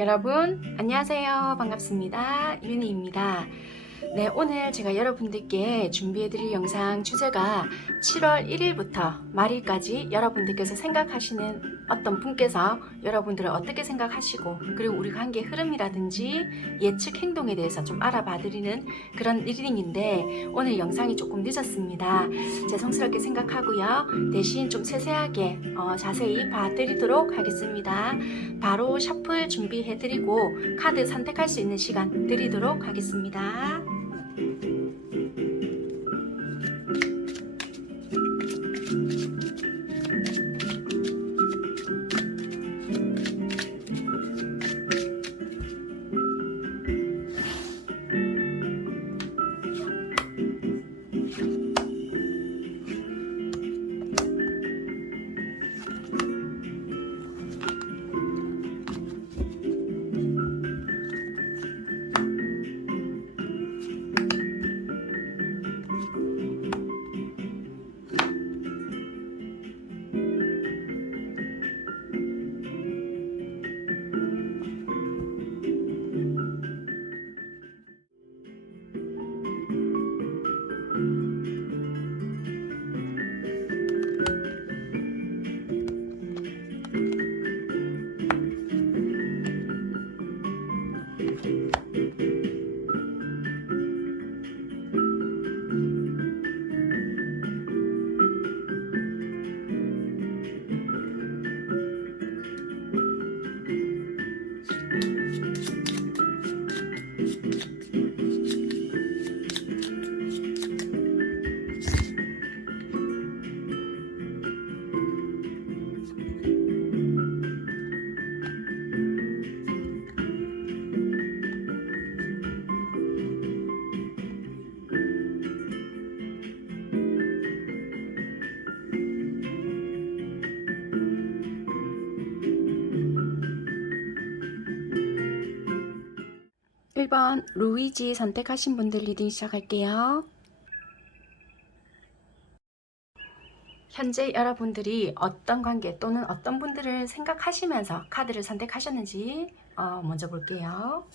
여러분 안녕하세요. 반갑습니다. 윤희입니다. 네, 오늘 제가 여러분들께 준비해드릴 영상 주제가 7월 1일부터 말일까지 여러분들께서 생각하시는 어떤 분께서 여러분들을 어떻게 생각하시고 그리고 우리 관계 흐름이라든지 예측 행동에 대해서 좀 알아봐드리는 그런 리딩인데 오늘 영상이 조금 늦었습니다. 죄송스럽게 생각하고요. 대신 좀 세세하게 자세히 봐드리도록 하겠습니다. 바로 셔플 준비해드리고 카드 선택할 수 있는 시간 드리도록 하겠습니다. 일 번 루이지 선택하신 분들 리딩 시작할게요. 현재 여러분들이 어떤 관계 또는 어떤 분들을 생각하시면서 카드를 선택하셨는지 먼저 볼게요.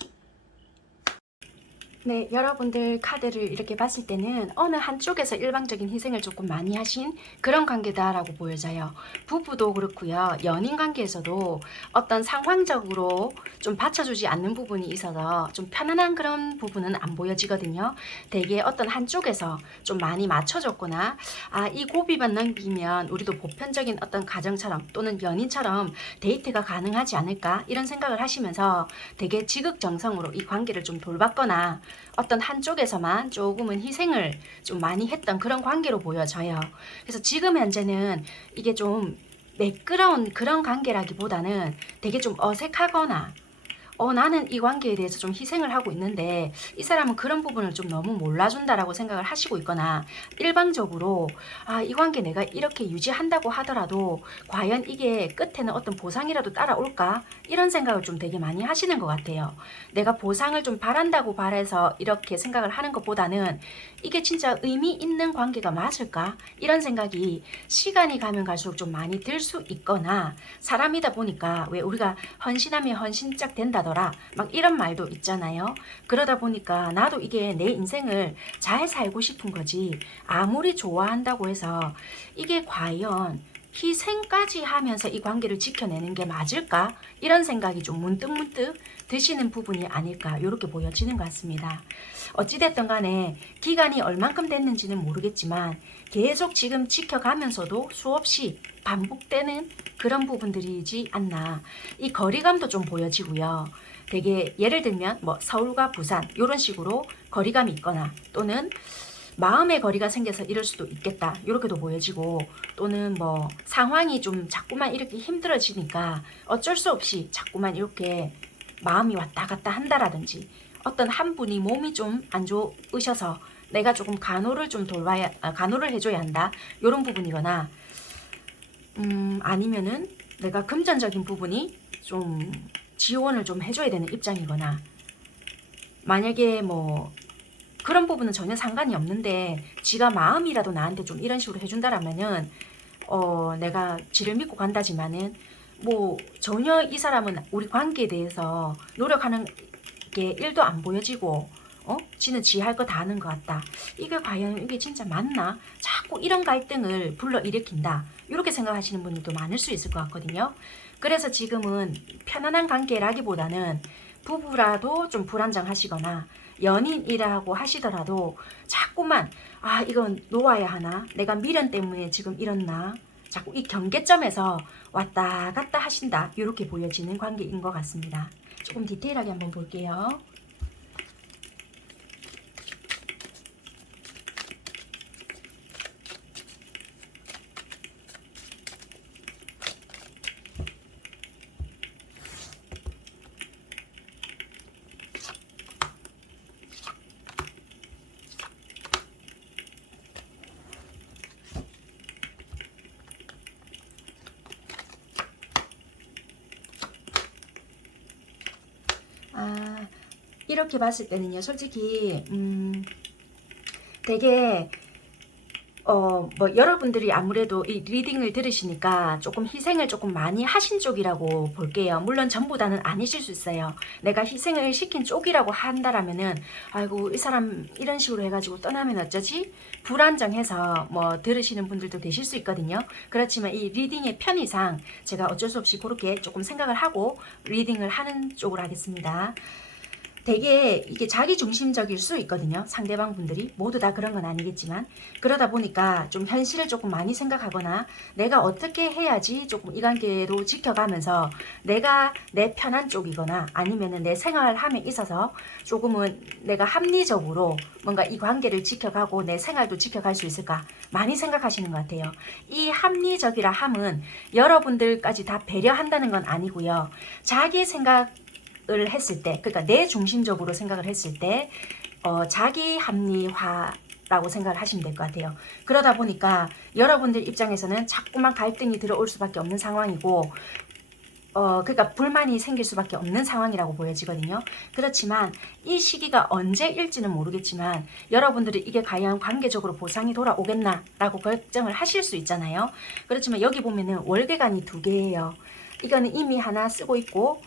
네, 여러분들 카드를 이렇게 봤을 때는 어느 한쪽에서 일방적인 희생을 조금 많이 하신 그런 관계다라고 보여져요. 부부도 그렇고요. 연인 관계에서도 어떤 상황적으로 좀 받쳐주지 않는 부분이 있어서 좀 편안한 그런 부분은 안 보여지거든요. 대개 어떤 한쪽에서 좀 많이 맞춰줬거나 이 고비만 넘기면 우리도 보편적인 어떤 가정처럼 또는 연인처럼 데이트가 가능하지 않을까 이런 생각을 하시면서 되게 지극정성으로 이 관계를 좀 돌봤거나 어떤 한쪽에서만 조금은 희생을 좀 많이 했던 그런 관계로 보여져요. 그래서 지금 현재는 이게 좀 매끄러운 그런 관계라기보다는 되게 좀 어색하거나 나는 이 관계에 대해서 좀 희생을 하고 있는데 이 사람은 그런 부분을 좀 너무 몰라준다라고 생각을 하시고 있거나 일방적으로 이 관계 내가 이렇게 유지한다고 하더라도 과연 이게 끝에는 어떤 보상이라도 따라올까? 이런 생각을 좀 되게 많이 하시는 것 같아요. 내가 보상을 좀 바란다고 바라서 이렇게 생각을 하는 것보다는 이게 진짜 의미 있는 관계가 맞을까? 이런 생각이 시간이 가면 갈수록 좀 많이 들 수 있거나 사람이다 보니까 왜 우리가 헌신하면 헌신짝 된다더라 막 이런 말도 있잖아요. 그러다 보니까 나도 이게 내 인생을 잘 살고 싶은 거지 아무리 좋아한다고 해서 이게 과연 희생까지 하면서 이 관계를 지켜내는 게 맞을까? 이런 생각이 좀 문득문득 드시는 부분이 아닐까 이렇게 보여지는 것 같습니다. 어찌됐든 간에 기간이 얼만큼 됐는지는 모르겠지만 계속 지금 지켜가면서도 수없이 반복되는 그런 부분들이지 않나. 이 거리감도 좀 보여지고요. 되게 예를 들면 뭐 서울과 부산 이런 식으로 거리감이 있거나 또는 마음의 거리가 생겨서 이럴 수도 있겠다 이렇게도 보여지고 또는 뭐 상황이 좀 자꾸만 이렇게 힘들어지니까 어쩔 수 없이 자꾸만 이렇게 마음이 왔다 갔다 한다라든지 어떤 한 분이 몸이 좀 안 좋으셔서 내가 조금 간호를 좀 간호를 해줘야 한다 이런 부분이거나 아니면은 내가 금전적인 부분이 좀 지원을 좀 해줘야 되는 입장이거나 만약에 뭐 그런 부분은 전혀 상관이 없는데 지가 마음이라도 나한테 좀 이런 식으로 해준다라면은 내가 지를 믿고 간다지만은 뭐 전혀 이 사람은 우리 관계에 대해서 노력하는 게 1도 안 보여지고 지는 지 할 거 다 하는 것 같다. 이게 과연 이게 진짜 맞나? 자꾸 이런 갈등을 불러일으킨다. 이렇게 생각하시는 분들도 많을 수 있을 것 같거든요. 그래서 지금은 편안한 관계라기보다는 부부라도 좀 불안정하시거나 연인이라고 하시더라도 자꾸만 이건 놓아야 하나? 내가 미련 때문에 지금 이렇나? 자꾸 이 경계점에서 왔다 갔다 하신다. 이렇게 보여지는 관계인 것 같습니다. 조금 디테일하게 한번 볼게요. 이렇게 봤을 때는요, 솔직히 되게 뭐 여러분들이 아무래도 이 리딩을 들으시니까 조금 희생을 조금 많이 하신 쪽이라고 볼게요. 물론 전부 다는 아니실 수 있어요. 내가 희생을 시킨 쪽이라고 한다라면은 아이고 이 사람 이런 식으로 해가지고 떠나면 어쩌지? 불안정해서 뭐 들으시는 분들도 계실 수 있거든요. 그렇지만 이 리딩의 편의상 제가 어쩔 수 없이 그렇게 조금 생각을 하고 리딩을 하는 쪽으로 하겠습니다. 되게 이게 자기중심적일 수 있거든요. 상대방 분들이 모두 다 그런 건 아니겠지만 그러다 보니까 좀 현실을 조금 많이 생각하거나 내가 어떻게 해야지 조금 이 관계로 지켜가면서 내가 내 편한 쪽이거나 아니면은 내 생활함에 있어서 조금은 내가 합리적으로 뭔가 이 관계를 지켜가고 내 생활도 지켜갈 수 있을까 많이 생각하시는 것 같아요. 이 합리적이라 함은 여러분들까지 다 배려한다는 건 아니고요. 자기 생각 을 했을 때, 그러니까 내 중심적으로 생각을 했을 때 자기 합리화라고 생각을 하시면 될 것 같아요. 그러다 보니까 여러분들 입장에서는 자꾸만 갈등이 들어올 수밖에 없는 상황이고 그러니까 불만이 생길 수밖에 없는 상황이라고 보여지거든요. 그렇지만 이 시기가 언제일지는 모르겠지만 여러분들이 이게 과연 관계적으로 보상이 돌아오겠나라고 걱정을 하실 수 있잖아요. 그렇지만 여기 보면은 월계관이 2개예요. 이거는 이미 하나 쓰고 있고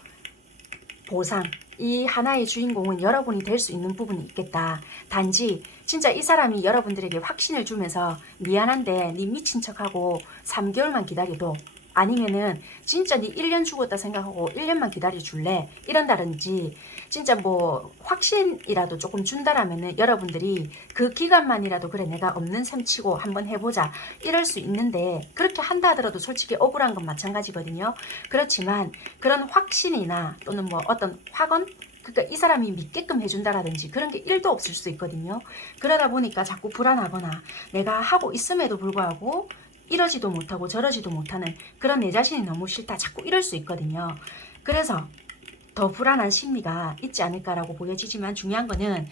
보상, 이 하나의 주인공은 여러분이 될 수 있는 부분이 있겠다. 단지 진짜 이 사람이 여러분들에게 확신을 주면서 미안한데 네 미친 척하고 3개월만 기다려도 아니면은 진짜 네 1년 죽었다 생각하고 1년만 기다려 줄래? 이런다든지 진짜 뭐 확신이라도 조금 준다라면은 여러분들이 그 기간만이라도 그래 내가 없는 셈 치고 한번 해보자 이럴 수 있는데 그렇게 한다 하더라도 솔직히 억울한 건 마찬가지거든요. 그렇지만 그런 확신이나 또는 뭐 어떤 확언 그러니까 이 사람이 믿게끔 해준다라든지 그런 게 1도 없을 수 있거든요. 그러다 보니까 자꾸 불안하거나 내가 하고 있음에도 불구하고 이러지도 못하고 저러지도 못하는 그런 내 자신이 너무 싫다 자꾸 이럴 수 있거든요. 그래서 더 불안한 심리가 있지 않을까라고 보여지지만 중요한 거는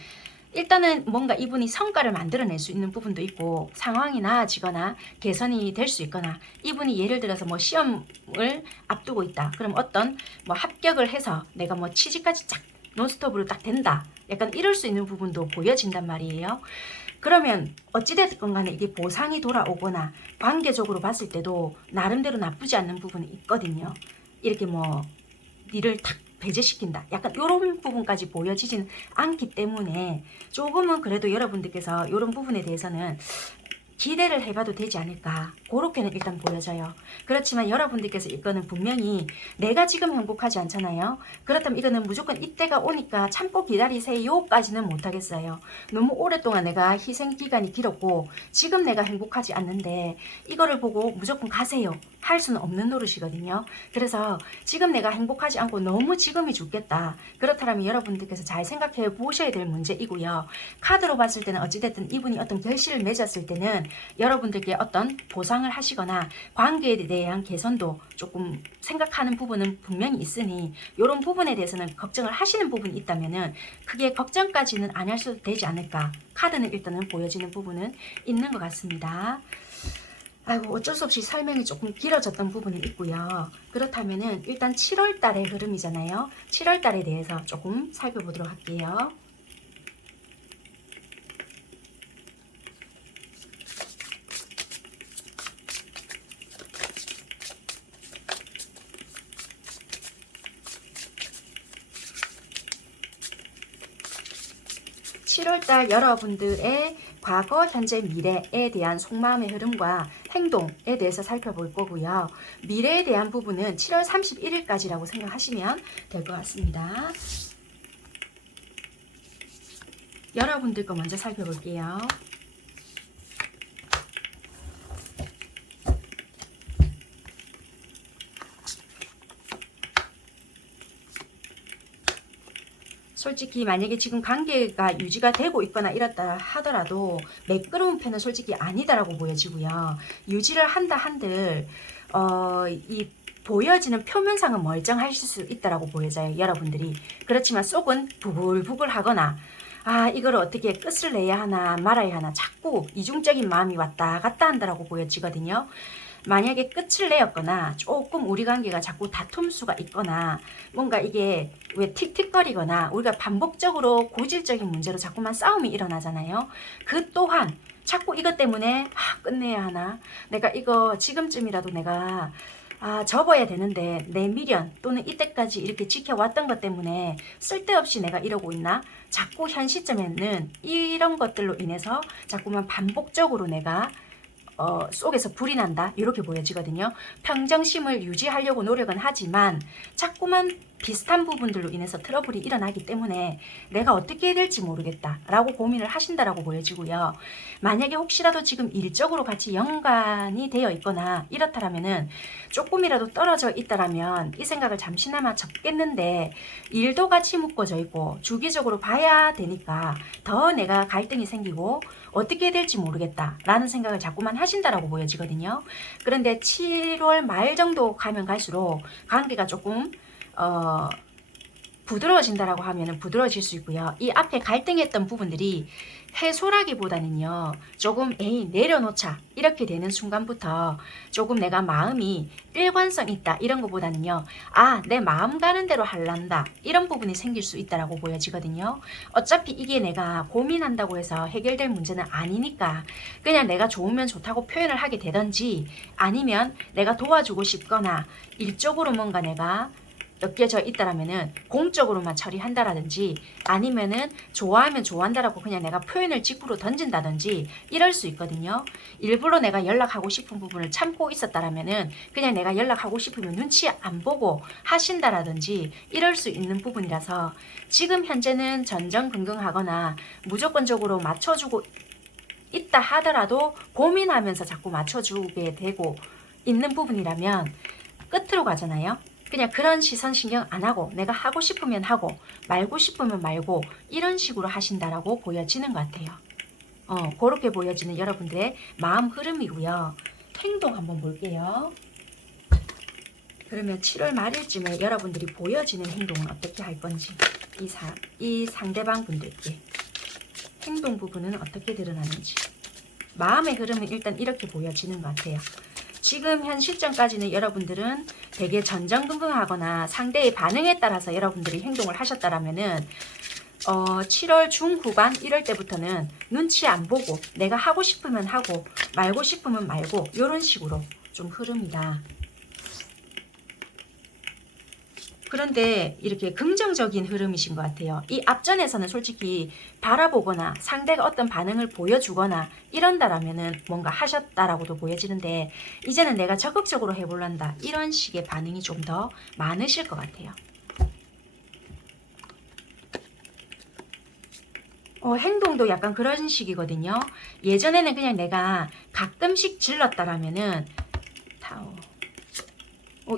일단은 뭔가 이분이 성과를 만들어낼 수 있는 부분도 있고 상황이 나아지거나 개선이 될 수 있거나 이분이 예를 들어서 뭐 시험을 앞두고 있다. 그럼 어떤 뭐 합격을 해서 내가 뭐 취직까지 쫙 논스톱으로 딱 된다. 약간 이럴 수 있는 부분도 보여진단 말이에요. 그러면 어찌됐건 간에 이게 보상이 돌아오거나 관계적으로 봤을 때도 나름대로 나쁘지 않는 부분이 있거든요. 이렇게 뭐 니를 탁 배제시킨다. 약간 이런 부분까지 보여지진 않기 때문에 조금은 그래도 여러분들께서 이런 부분에 대해서는 기대를 해봐도 되지 않을까 그렇게는 일단 보여져요. 그렇지만 여러분들께서 이거는 분명히 내가 지금 행복하지 않잖아요. 그렇다면 이거는 무조건 이때가 오니까 참고 기다리세요까지는 못하겠어요. 너무 오랫동안 내가 희생기간이 길었고 지금 내가 행복하지 않는데 이거를 보고 무조건 가세요 할 수는 없는 노릇이거든요. 그래서 지금 내가 행복하지 않고 너무 지금이 죽겠다. 그렇다면 여러분들께서 잘 생각해 보셔야 될 문제이고요. 카드로 봤을 때는 어찌됐든 이분이 어떤 결실을 맺었을 때는 여러분들께 어떤 보상을 하시거나 관계에 대한 개선도 조금 생각하는 부분은 분명히 있으니 이런 부분에 대해서는 걱정을 하시는 부분이 있다면은 크게 걱정까지는 안 하셔도 되지 않을까. 카드는 일단은 보여지는 부분은 있는 것 같습니다. 아이고 어쩔 수 없이 설명이 조금 길어졌던 부분이 있고요. 그렇다면은 일단 7월 달의 흐름이잖아요. 7월 달에 대해서 조금 살펴보도록 할게요. 7월달 여러분들의 과거, 현재, 미래에 대한 속마음의 흐름과 행동에 대해서 살펴볼 거고요. 미래에 대한 부분은 7월 31일까지라고 생각하시면 될 것 같습니다. 여러분들 거 먼저 살펴볼게요. 솔직히 만약에 지금 관계가 유지가 되고 있거나 이렇다 하더라도 매끄러운 편은 솔직히 아니다라고 보여지고요. 유지를 한다 한들 이 보여지는 표면상은 멀쩡하실 수 있다라고 보여져요. 여러분들이. 그렇지만 속은 부글부글 하거나 이걸 어떻게 끝을 내야 하나 말아야 하나 자꾸 이중적인 마음이 왔다 갔다 한다라고 보여지거든요. 만약에 끝을 내었거나 조금 우리 관계가 자꾸 다툼수가 있거나 뭔가 이게 왜 틱틱거리거나 우리가 반복적으로 고질적인 문제로 자꾸만 싸움이 일어나잖아요. 그 또한 자꾸 이것 때문에 끝내야 하나, 내가 이거 지금쯤이라도 내가 접어야 되는데 내 미련 또는 이때까지 이렇게 지켜왔던 것 때문에 쓸데없이 내가 이러고 있나, 자꾸 현 시점에는 이런 것들로 인해서 자꾸만 반복적으로 내가 속에서 불이 난다 이렇게 보여지거든요. 평정심을 유지하려고 노력은 하지만 자꾸만 비슷한 부분들로 인해서 트러블이 일어나기 때문에 내가 어떻게 해야 될지 모르겠다 라고 고민을 하신다라고 보여지고요. 만약에 혹시라도 지금 일적으로 같이 연관이 되어 있거나 이렇다라면은 조금이라도 떨어져 있다라면 이 생각을 잠시나마 접겠는데, 일도 같이 묶어져 있고 주기적으로 봐야 되니까 더 내가 갈등이 생기고 어떻게 해야 될지 모르겠다 라는 생각을 자꾸만 하신다라고 보여지거든요. 그런데 7월 말 정도 가면 갈수록 관계가 조금 부드러워진다라고 하면은 부드러워질 수 있고요. 이 앞에 갈등했던 부분들이 해소라기보다는요, 조금 내려놓자 이렇게 되는 순간부터 조금 내가 마음이 일관성 있다 이런 것보다는요, 내 마음 가는 대로 할란다 이런 부분이 생길 수 있다라고 보여지거든요. 어차피 이게 내가 고민한다고 해서 해결될 문제는 아니니까 그냥 내가 좋으면 좋다고 표현을 하게 되던지, 아니면 내가 도와주고 싶거나 일적으로 뭔가 내가 엮여져 있다라면은 공적으로만 처리한다라든지, 아니면은 좋아하면 좋아한다라고 그냥 내가 표현을 직구로 던진다든지 이럴 수 있거든요. 일부러 내가 연락하고 싶은 부분을 참고 있었다라면은 그냥 내가 연락하고 싶으면 눈치 안 보고 하신다라든지 이럴 수 있는 부분이라서, 지금 현재는 전전긍긍하거나 무조건적으로 맞춰주고 있다 하더라도 고민하면서 자꾸 맞춰주게 되고 있는 부분이라면 끝으로 가잖아요. 그냥 그런 시선 신경 안 하고 내가 하고 싶으면 하고 말고 싶으면 말고 이런 식으로 하신다라고 보여지는 것 같아요. 그렇게 보여지는 여러분들의 마음 흐름이고요. 행동 한번 볼게요. 그러면 7월 말일쯤에 여러분들이 보여지는 행동은 어떻게 할 건지, 이 상대방 분들께 행동 부분은 어떻게 드러나는지, 마음의 흐름은 일단 이렇게 보여지는 것 같아요. 지금 현 시점까지는 여러분들은 되게 전전긍긍하거나 상대의 반응에 따라서 여러분들이 행동을 하셨다라면은 7월 중후반 이럴 때부터는 눈치 안 보고 내가 하고 싶으면 하고 말고 싶으면 말고 이런 식으로 좀 흐름이다. 그런데 이렇게 긍정적인 흐름이신 것 같아요. 이 앞전에서는 솔직히 바라보거나 상대가 어떤 반응을 보여주거나 이런다라면은 뭔가 하셨다라고도 보여지는데, 이제는 내가 적극적으로 해볼란다 이런 식의 반응이 좀 더 많으실 것 같아요. 행동도 약간 그런 식이거든요. 예전에는 그냥 내가 가끔씩 질렀다라면은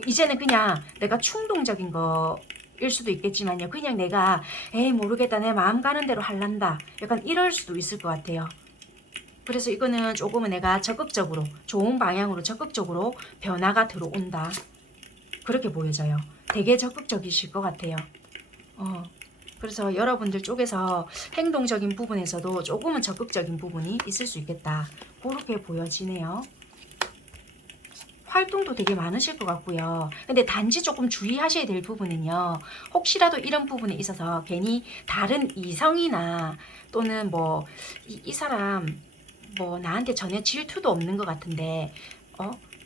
이제는 그냥 내가 충동적인 거일 수도 있겠지만요. 그냥 내가 모르겠다 내 마음 가는 대로 할란다 약간 이럴 수도 있을 것 같아요. 그래서 이거는 조금은 내가 적극적으로 좋은 방향으로 적극적으로 변화가 들어온다 그렇게 보여져요. 되게 적극적이실 것 같아요. 그래서 여러분들 쪽에서 행동적인 부분에서도 조금은 적극적인 부분이 있을 수 있겠다 그렇게 보여지네요. 활동도 되게 많으실 것 같고요. 근데 단지 조금 주의하셔야 될 부분은요, 혹시라도 이런 부분에 있어서 괜히 다른 이성이나 또는 이 사람 나한테 전혀 질투도 없는 것 같은데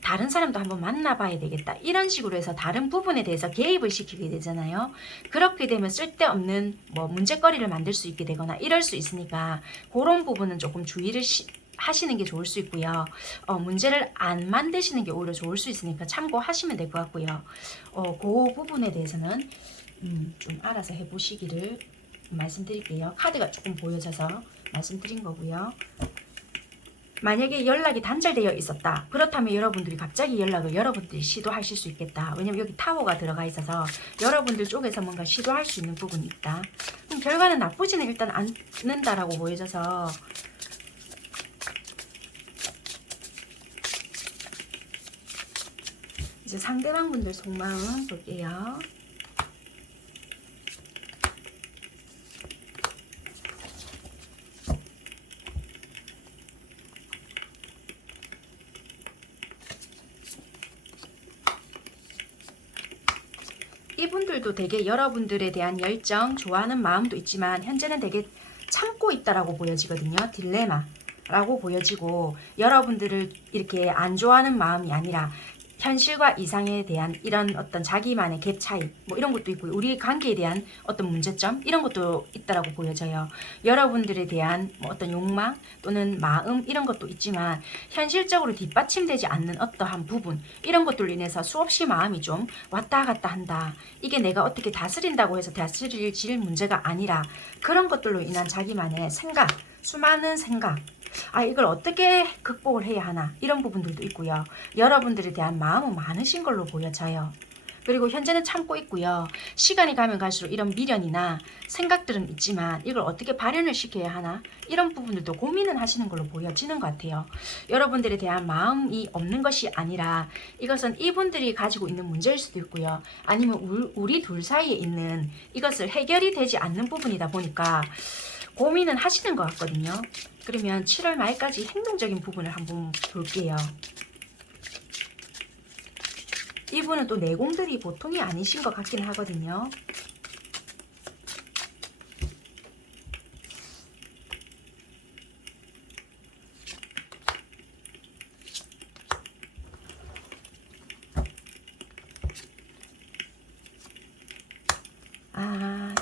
다른 사람도 한번 만나봐야 되겠다. 이런 식으로 해서 다른 부분에 대해서 개입을 시키게 되잖아요. 그렇게 되면 쓸데없는 뭐 문제거리를 만들 수 있게 되거나 이럴 수 있으니까 그런 부분은 조금 주의를 하시는 게 좋을 수 있고요. 문제를 안 만드시는 게 오히려 좋을 수 있으니까 참고하시면 될 것 같고요. 그 부분에 대해서는 좀 알아서 해보시기를 말씀드릴게요. 카드가 조금 보여져서 말씀드린 거고요. 만약에 연락이 단절되어 있었다. 그렇다면 여러분들이 갑자기 연락을 여러분들이 시도하실 수 있겠다. 왜냐면 여기 타워가 들어가 있어서 여러분들 쪽에서 뭔가 시도할 수 있는 부분이 있다. 결과는 나쁘지는 일단 않는다라고 보여져서 이제 상대방 분들 속마음 볼게요. 이분들도 되게 여러분들에 대한 열정, 좋아하는 마음도 있지만 현재는 되게 참고 있다라고 보여지거든요. 딜레마라고 보여지고 여러분들을 이렇게 안 좋아하는 마음이 아니라 현실과 이상에 대한 이런 어떤 자기만의 갭 차이 뭐 이런 것도 있고 우리 관계에 대한 어떤 문제점 이런 것도 있다라고 보여져요. 여러분들에 대한 뭐 어떤 욕망 또는 마음 이런 것도 있지만 현실적으로 뒷받침되지 않는 어떠한 부분 이런 것들로 인해서 수없이 마음이 좀 왔다 갔다 한다. 이게 내가 어떻게 다스린다고 해서 다스릴 문제가 아니라 그런 것들로 인한 자기만의 생각 수많은 생각 이걸 어떻게 극복을 해야 하나 이런 부분들도 있고요. 여러분들에 대한 마음은 많으신 걸로 보여져요. 그리고 현재는 참고 있고요. 시간이 가면 갈수록 이런 미련이나 생각들은 있지만 이걸 어떻게 발현을 시켜야 하나 이런 부분들도 고민은 하시는 걸로 보여지는 것 같아요. 여러분들에 대한 마음이 없는 것이 아니라 이것은 이분들이 가지고 있는 문제일 수도 있고요. 아니면 우리 둘 사이에 있는 이것을 해결이 되지 않는 부분이다 보니까 고민은 하시는 것 같거든요. 그러면 7월 말까지 행동적인 부분을 한번 볼게요. 이분은 또 내공들이 보통이 아니신 것 같긴 하거든요.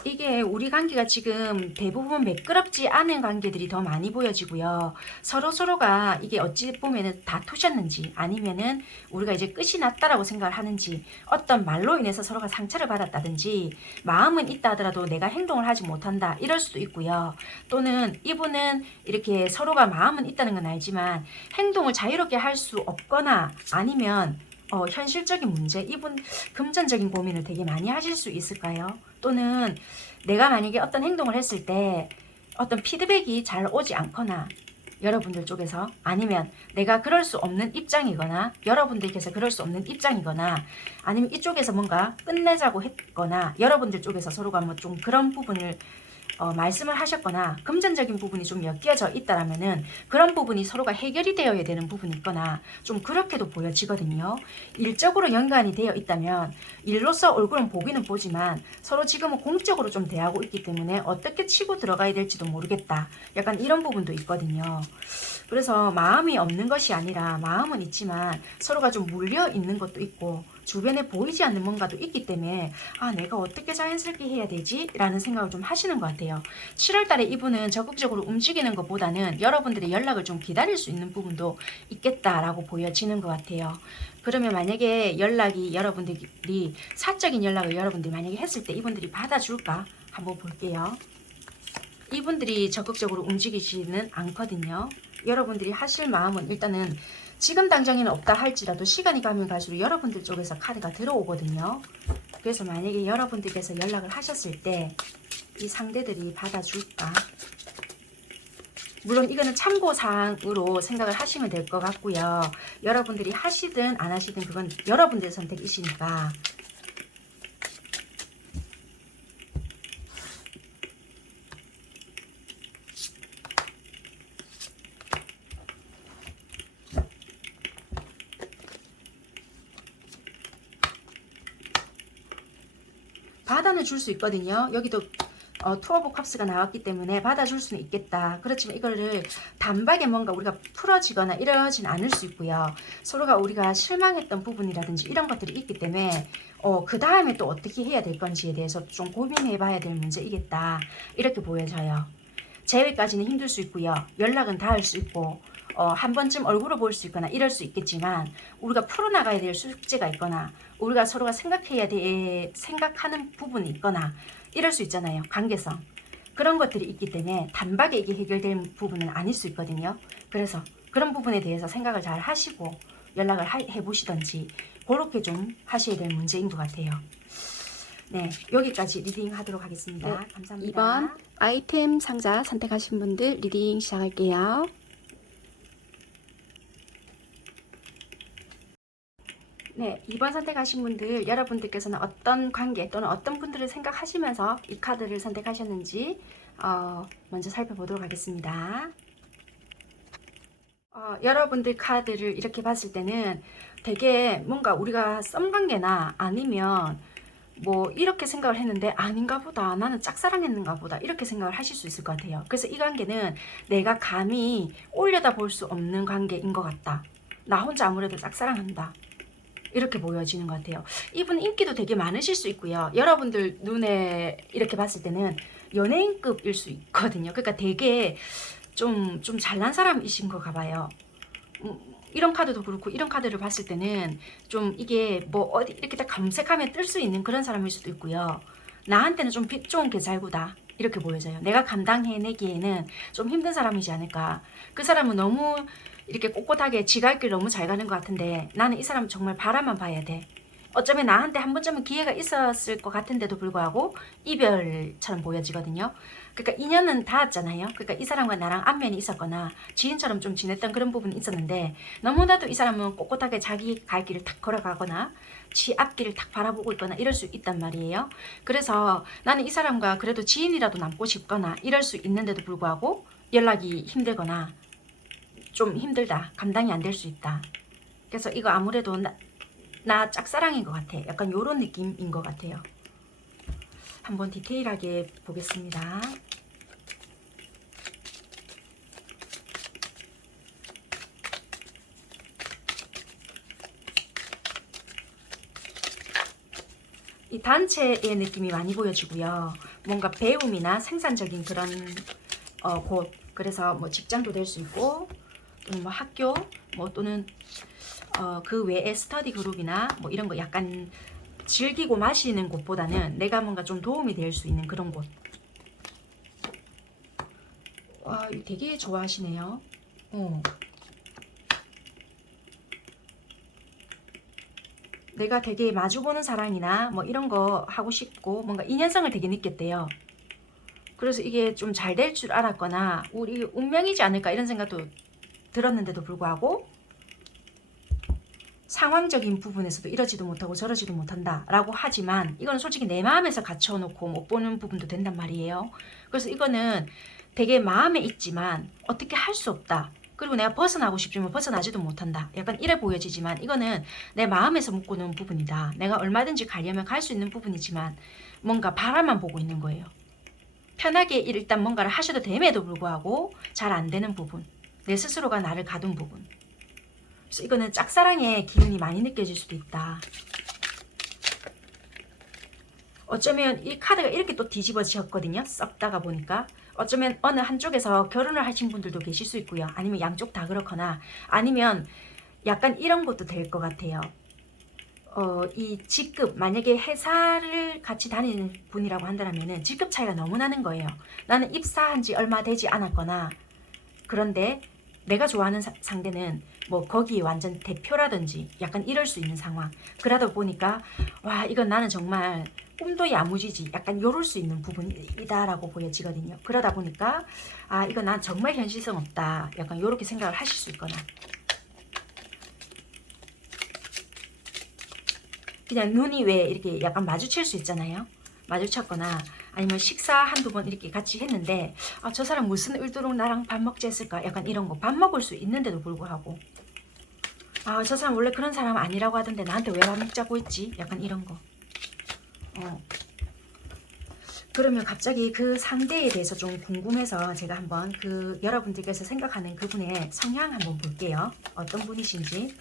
이게 우리 관계가 지금 대부분 매끄럽지 않은 관계들이 더 많이 보여지고요. 서로가 이게 어찌 보면은 다투셨는지 아니면은 우리가 이제 끝이 났다라고 생각을 하는지 어떤 말로 인해서 서로가 상처를 받았다든지 마음은 있다 하더라도 내가 행동을 하지 못한다 이럴 수도 있고요. 또는 이분은 이렇게 서로가 마음은 있다는 건 알지만 행동을 자유롭게 할 수 없거나 아니면 현실적인 문제, 이분 금전적인 고민을 되게 많이 하실 수 있을까요? 또는 내가 만약에 어떤 행동을 했을 때 어떤 피드백이 잘 오지 않거나 여러분들 쪽에서 아니면 내가 그럴 수 없는 입장이거나 여러분들께서 그럴 수 없는 입장이거나 아니면 이쪽에서 뭔가 끝내자고 했거나 여러분들 쪽에서 서로가 뭐 좀 그런 부분을 말씀을 하셨거나 금전적인 부분이 좀 엮여져 있다라면은 그런 부분이 서로가 해결이 되어야 되는 부분이 있거나 좀 그렇게도 보여지거든요. 일적으로 연관이 되어 있다면 일로서 얼굴은 보기는 보지만 서로 지금은 공적으로 좀 대하고 있기 때문에 어떻게 치고 들어가야 될지도 모르겠다. 약간 이런 부분도 있거든요. 그래서 마음이 없는 것이 아니라 마음은 있지만 서로가 좀 물려 있는 것도 있고 주변에 보이지 않는 뭔가도 있기 때문에 내가 어떻게 자연스럽게 해야 되지? 라는 생각을 좀 하시는 것 같아요. 7월달에 이분은 적극적으로 움직이는 것보다는 여러분들의 연락을 좀 기다릴 수 있는 부분도 있겠다라고 보여지는 것 같아요. 그러면 만약에 연락이 여러분들이 사적인 연락을 여러분들이 만약에 했을 때 이분들이 받아줄까? 한번 볼게요. 이분들이 적극적으로 움직이지는 않거든요. 여러분들이 하실 마음은 일단은 지금 당장에는 없다 할지라도 시간이 가면 갈수록 여러분들 쪽에서 카드가 들어오거든요. 그래서 만약에 여러분들께서 연락을 하셨을 때 이 상대들이 받아줄까? 물론 이거는 참고사항으로 생각을 하시면 될 것 같고요. 여러분들이 하시든 안 하시든 그건 여러분들의 선택이시니까. 받아는 줄 수 있거든요. 여기도 투어 오브 컵스가 나왔기 때문에 받아줄 수는 있겠다. 그렇지만 이거를 단박에 뭔가 우리가 풀어지거나 이러진 않을 수 있고요. 서로가 우리가 실망했던 부분이라든지 이런 것들이 있기 때문에 그 다음에 또 어떻게 해야 될 건지에 대해서 좀 고민해 봐야 될 문제이겠다. 이렇게 보여져요. 재회까지는 힘들 수 있고요. 연락은 닿을 수 있고 한 번쯤 얼굴을 볼 수 있거나 이럴 수 있겠지만 우리가 풀어나가야 될 숙제가 있거나 우리가 서로가 생각하는 부분이 있거나 이럴 수 있잖아요. 관계성. 그런 것들이 있기 때문에 단박에 이게 해결될 부분은 아닐 수 있거든요. 그래서 그런 부분에 대해서 생각을 잘 하시고 연락을 해보시던지 그렇게 좀 하셔야 될 문제인 것 같아요. 네, 여기까지 리딩 하도록 하겠습니다. 네, 감사합니다. 2번 아이템 상자 선택하신 분들 리딩 시작할게요. 네, 2번 선택하신 분들, 여러분들께서는 어떤 관계 또는 어떤 분들을 생각하시면서 이 카드를 선택하셨는지 먼저 살펴보도록 하겠습니다. 여러분들 카드를 이렇게 봤을 때는 되게 뭔가 우리가 썸관계나 아니면 뭐 이렇게 생각을 했는데 아닌가 보다, 나는 짝사랑했는가 보다, 이렇게 생각을 하실 수 있을 것 같아요. 그래서 이 관계는 내가 감히 올려다 볼 수 없는 관계인 것 같다. 나 혼자 아무래도 짝사랑한다. 이렇게 보여지는 것 같아요. 이분 인기도 되게 많으실 수 있고요. 여러분들 눈에 이렇게 봤을 때는 연예인급일 수 있거든요. 그러니까 되게 좀 잘난 사람이신 것 같아요. 이런 카드도 그렇고 이런 카드를 봤을 때는 좀 이게 뭐 어디 이렇게 딱 검색하면 뜰 수 있는 그런 사람일 수도 있고요. 나한테는 좀 빛 좋은 계절구다. 이렇게 보여져요. 내가 감당해내기에는 좀 힘든 사람이지 않을까. 그 사람은 너무 이렇게 꼿꼿하게 지 갈 길 너무 잘 가는 것 같은데 나는 이 사람 정말 바라만 봐야 돼. 어쩌면 나한테 한 번쯤은 기회가 있었을 것 같은데도 불구하고 이별처럼 보여지거든요. 그러니까 인연은 닿았잖아요. 그러니까 이 사람과 나랑 안면이 있었거나 지인처럼 좀 지냈던 그런 부분이 있었는데 너무나도 이 사람은 꼿꼿하게 자기 갈 길을 탁 걸어가거나 지 앞길을 탁 바라보고 있거나 이럴 수 있단 말이에요. 그래서 나는 이 사람과 그래도 지인이라도 남고 싶거나 이럴 수 있는데도 불구하고 연락이 힘들거나 좀 힘들다. 감당이 안 될 수 있다. 그래서 이거 아무래도 나 짝사랑인 것 같아. 약간 요런 느낌인 것 같아요. 한번 디테일하게 보겠습니다. 이 단체의 느낌이 많이 보여지고요. 뭔가 배움이나 생산적인 그런 곳, 그래서 뭐 직장도 될 수 있고 또는 뭐 학교, 뭐 또는 그 외에 스터디 그룹이나 뭐 이런 거 약간 즐기고 마시는 곳보다는 내가 뭔가 좀 도움이 될 수 있는 그런 곳. 와, 이거 되게 좋아하시네요. 내가 되게 마주보는 사랑이나 뭐 이런 거 하고 싶고 뭔가 인연성을 되게 느꼈대요. 그래서 이게 좀 잘 될 줄 알았거나 우리 운명이지 않을까 이런 생각도 들었는데도 불구하고 상황적인 부분에서도 이러지도 못하고 저러지도 못한다 라고 하지만 이거는 솔직히 내 마음에서 갖춰놓고 못 보는 부분도 된단 말이에요. 그래서 이거는 되게 마음에 있지만 어떻게 할 수 없다. 그리고 내가 벗어나고 싶지만 벗어나지도 못한다. 약간 이래 보여지지만 이거는 내 마음에서 묶고는 부분이다. 내가 얼마든지 가려면 갈 수 있는 부분이지만 뭔가 바라만 보고 있는 거예요. 편하게 일단 뭔가를 하셔도 됨에도 불구하고 잘 안 되는 부분. 내 스스로가 나를 가둔 부분. 그래서 이거는 짝사랑의 기운이 많이 느껴질 수도 있다. 어쩌면 이 카드가 이렇게 또 뒤집어지셨거든요. 썩다가 보니까. 어쩌면 어느 한쪽에서 결혼을 하신 분들도 계실 수 있고요. 아니면 양쪽 다 그렇거나 아니면 약간 이런 것도 될 것 같아요. 이 직급, 만약에 회사를 같이 다니는 분이라고 한다면은 직급 차이가 너무 나는 거예요. 나는 입사한 지 얼마 되지 않았거나 그런데 내가 좋아하는 상대는 뭐 거기 완전 대표라든지 약간 이럴 수 있는 상황. 그러다 보니까 와, 이건 나는 정말 꿈도 야무지지 약간 요럴 수 있는 부분이다라고 보여지거든요. 그러다 보니까 아, 이건 난 정말 현실성 없다 약간 요렇게 생각을 하실 수 있거나 그냥 눈이 왜 이렇게 약간 마주칠 수 있잖아요. 마주쳤거나 아니면 식사 한두 번 이렇게 같이 했는데 아, 저 사람 무슨 의도로 나랑 밥 먹지 했을까 약간 이런 거. 밥 먹을 수 있는데도 불구하고 아, 저 사람 원래 그런 사람 아니라고 하던데 나한테 왜 밥 먹자고 했지 약간 이런 거. 그러면 갑자기 그 상대에 대해서 좀 궁금해서 제가 한번 그 여러분들께서 생각하는 그분의 성향 한번 볼게요. 어떤 분이신지.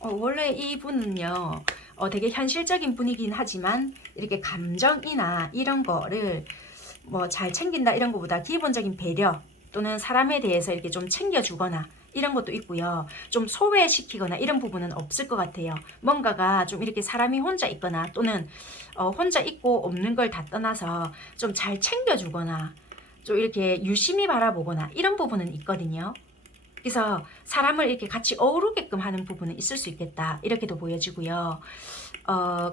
원래 이분은요, 되게 현실적인 분이긴 하지만 이렇게 감정이나 이런 거를 뭐 잘 챙긴다 이런 것보다 기본적인 배려 또는 사람에 대해서 이렇게 좀 챙겨주거나 이런 것도 있고요. 좀 소외시키거나 이런 부분은 없을 것 같아요. 뭔가가 좀 이렇게 사람이 혼자 있거나 또는 혼자 있고 없는 걸 다 떠나서 좀 잘 챙겨주거나 좀 이렇게 유심히 바라보거나 이런 부분은 있거든요. 그래서 사람을 이렇게 같이 어우르게끔 하는 부분은 있을 수 있겠다. 이렇게도 보여지고요.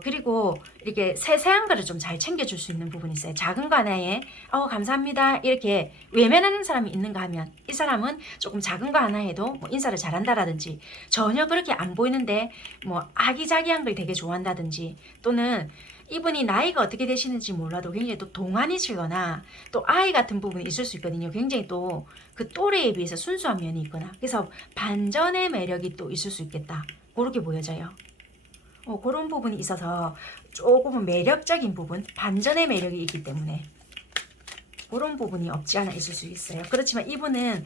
그리고 이렇게 세세한 거를 좀 잘 챙겨줄 수 있는 부분이 있어요. 작은 거 하나에 감사합니다 이렇게 외면하는 사람이 있는가 하면 이 사람은 조금 작은 거 하나에도 뭐 인사를 잘한다라든지 전혀 그렇게 안 보이는데 뭐 아기자기한 걸 되게 좋아한다든지 또는 이분이 나이가 어떻게 되시는지 몰라도 굉장히 또 동안이시거나 또 아이 같은 부분이 있을 수 있거든요. 굉장히 또 그 또래에 비해서 순수한 면이 있거나 그래서 반전의 매력이 또 있을 수 있겠다. 그렇게 보여져요. 그런 부분이 있어서 조금은 매력적인 부분, 반전의 매력이 있기 때문에 그런 부분이 없지 않아 있을 수 있어요. 그렇지만 이분은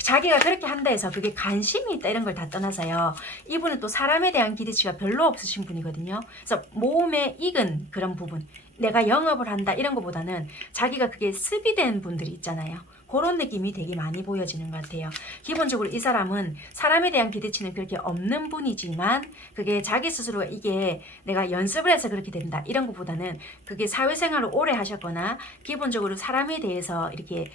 자기가 그렇게 한다 해서 그게 관심이 있다 이런 걸 다 떠나서요. 이분은 또 사람에 대한 기대치가 별로 없으신 분이거든요. 그래서 몸에 익은 그런 부분, 내가 영업을 한다 이런 것보다는 자기가 그게 습이된 분들이 있잖아요. 그런 느낌이 되게 많이 보여지는 것 같아요. 기본적으로 이 사람은 사람에 대한 기대치는 그렇게 없는 분이지만 그게 자기 스스로 이게 내가 연습을 해서 그렇게 된다 이런 것보다는 그게 사회생활을 오래 하셨거나 기본적으로 사람에 대해서 이렇게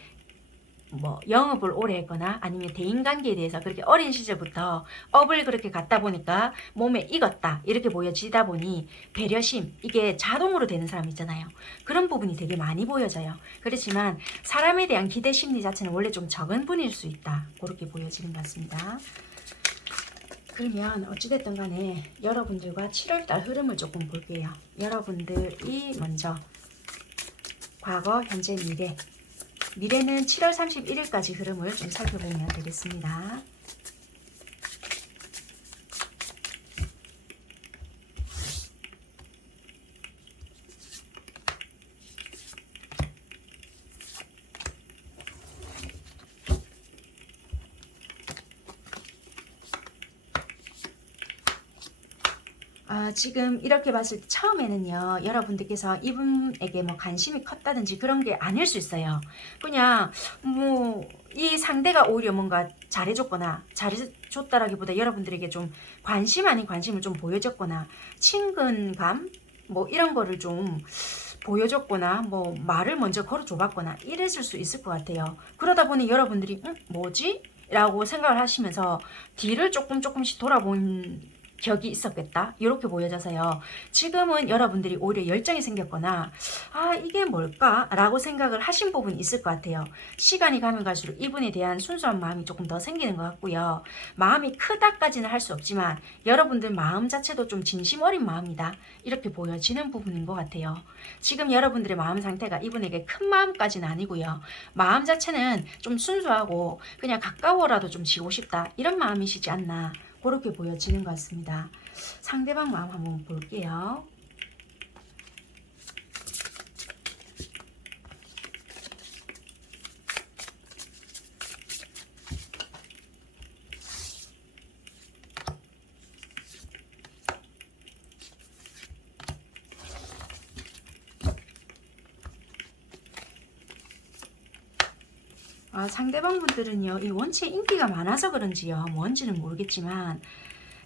뭐 영업을 오래 했거나 아니면 대인관계에 대해서 그렇게 어린 시절부터 업을 그렇게 갖다 보니까 몸에 익었다 이렇게 보여지다 보니 배려심 이게 자동으로 되는 사람 있잖아요. 그런 부분이 되게 많이 보여져요. 그렇지만 사람에 대한 기대 심리 자체는 원래 좀 적은 분일 수 있다 그렇게 보여지는 것 같습니다. 그러면 어찌됐든 간에 여러분들과 7월달 흐름을 조금 볼게요. 여러분들이 먼저 과거, 현재, 미래 미래는 7월 31일까지 흐름을 좀 살펴보면 되겠습니다. 지금 이렇게 봤을 때 처음에는요 여러분들께서 이분에게 뭐 관심이 컸다든지 그런 게 아닐 수 있어요. 그냥 뭐 이 상대가 오히려 뭔가 잘해줬거나 잘해줬다라기보다 여러분들에게 좀 관심 아닌 관심을 좀 보여줬거나 친근감 뭐 이런 거를 좀 보여줬거나 뭐 말을 먼저 걸어줘봤거나 이랬을 수 있을 것 같아요. 그러다 보니 여러분들이 뭐지? 라고 생각을 하시면서 뒤를 조금씩 돌아본 격이 있었겠다 이렇게 보여져서요. 지금은 여러분들이 오히려 열정이 생겼거나 이게 뭘까? 라고 생각을 하신 부분이 있을 것 같아요. 시간이 가면 갈수록 이분에 대한 순수한 마음이 조금 더 생기는 것 같고요. 마음이 크다까지는 할 수 없지만 여러분들 마음 자체도 좀 진심 어린 마음이다 이렇게 보여지는 부분인 것 같아요. 지금 여러분들의 마음 상태가 이분에게 큰 마음까지는 아니고요. 마음 자체는 좀 순수하고 그냥 가까워라도 좀 지고 싶다 이런 마음이시지 않나 그렇게 보여지는 것 같습니다. 상대방 마음 한번 볼게요. 상대방 분들은요, 이 원체 인기가 많아서 그런지요, 뭔지는 모르겠지만,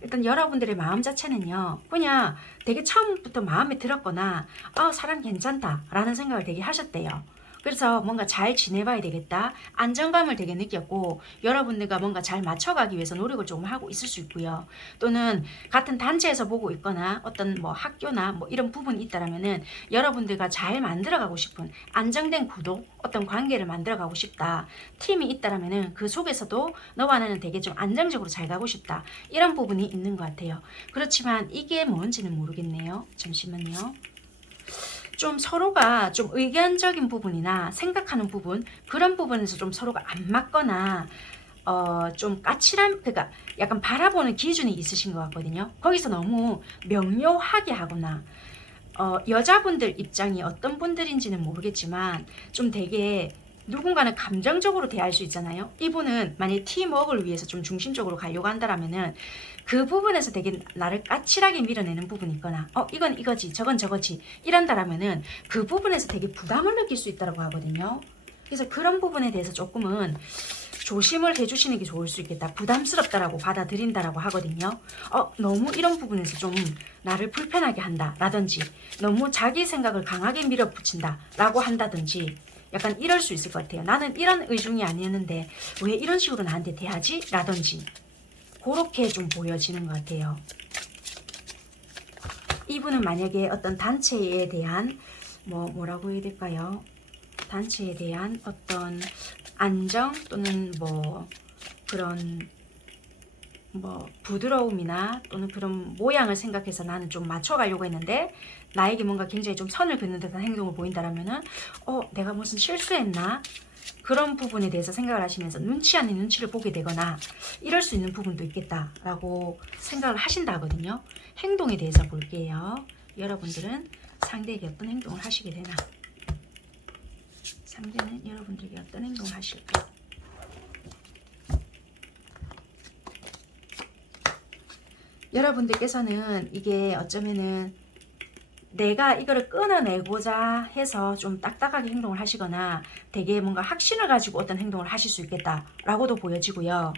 일단 여러분들의 마음 자체는요, 그냥 되게 처음부터 마음에 들었거나, 사람 괜찮다, 라는 생각을 되게 하셨대요. 그래서 뭔가 잘 지내봐야 되겠다. 안정감을 되게 느꼈고 여러분들과 뭔가 잘 맞춰가기 위해서 노력을 조금 하고 있을 수 있고요. 또는 같은 단체에서 보고 있거나 어떤 뭐 학교나 뭐 이런 부분이 있다라면은 여러분들과 잘 만들어가고 싶은 안정된 구도, 어떤 관계를 만들어가고 싶다. 팀이 있다라면은 그 속에서도 너와 나는 되게 좀 안정적으로 잘 가고 싶다. 이런 부분이 있는 것 같아요. 그렇지만 이게 뭔지는 모르겠네요. 잠시만요. 좀 서로가 좀 의견적인 부분이나 생각하는 부분, 그런 부분에서 좀 서로가 안 맞거나 좀 까칠한, 그러니까 약간 바라보는 기준이 있으신 것 같거든요. 거기서 너무 명료하게 하거나 여자분들 입장이 어떤 분들인지는 모르겠지만 좀 되게 누군가는 감정적으로 대할 수 있잖아요. 이분은 만약에 팀워크를 위해서 좀 중심적으로 가려고 한다라면은 그 부분에서 되게 나를 까칠하게 밀어내는 부분이 있거나 이건 이거지 저건 저거지 이런다라면은 그 부분에서 되게 부담을 느낄 수 있다고 하거든요. 그래서 그런 부분에 대해서 조금은 조심을 해주시는 게 좋을 수 있겠다. 부담스럽다라고 받아들인다라고 하거든요. 너무 이런 부분에서 좀 나를 불편하게 한다 라든지 너무 자기 생각을 강하게 밀어붙인다 라고 한다든지 약간 이럴 수 있을 것 같아요. 나는 이런 의중이 아니었는데 왜 이런 식으로 나한테 대하지? 라든지 그렇게 좀 보여지는 것 같아요. 이분은 만약에 어떤 단체에 대한 뭐라고 해야 될까요? 단체에 대한 어떤 안정 또는 그런 부드러움이나 또는 그런 모양을 생각해서 나는 좀 맞춰가려고 했는데 나에게 뭔가 굉장히 좀 선을 긋는 듯한 행동을 보인다라면은 내가 무슨 실수했나? 그런 부분에 대해서 생각을 하시면서 눈치 아닌 눈치를 보게 되거나 이럴 수 있는 부분도 있겠다라고 생각을 하신다거든요. 행동에 대해서 볼게요. 여러분들은 상대에게 어떤 행동을 하시게 되나? 상대는 여러분들에게 어떤 행동을 하실까? 여러분들께서는 이게 어쩌면은 내가 이거를 끊어내고자 해서 좀 딱딱하게 행동을 하시거나 되게 뭔가 확신을 가지고 어떤 행동을 하실 수 있겠다라고도 보여지고요.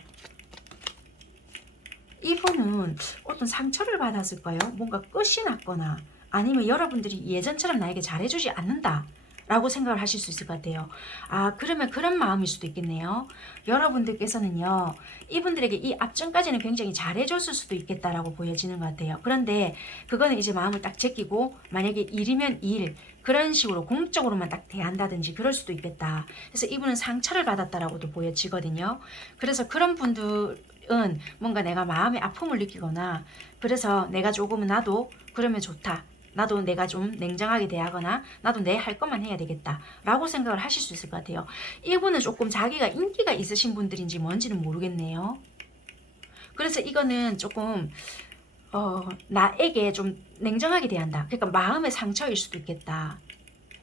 이분은 어떤 상처를 받았을까요? 뭔가 끝이 났거나 아니면 여러분들이 예전처럼 나에게 잘해주지 않는다 라고 생각을 하실 수 있을 것 같아요. 그러면 그런 마음일 수도 있겠네요. 여러분들께서는요, 이분들에게 이 앞전까지는 굉장히 잘해줬을 수도 있겠다라고 보여지는 것 같아요. 그런데 그거는 이제 마음을 딱 제끼고 만약에 일이면 일, 그런 식으로 공적으로만 딱 대한다든지 그럴 수도 있겠다. 그래서 이분은 상처를 받았다라고도 보여지거든요. 그래서 그런 분들은 뭔가 내가 마음의 아픔을 느끼거나 그래서 내가 조금은 나도 그러면 좋다. 나도 내가 좀 냉정하게 대하거나 나도 내 할 것만 해야 되겠다 라고 생각을 하실 수 있을 것 같아요. 이분은 조금 자기가 인기가 있으신 분들인지 뭔지는 모르겠네요. 그래서 이거는 조금 나에게 좀 냉정하게 대한다. 그러니까 마음의 상처일 수도 있겠다.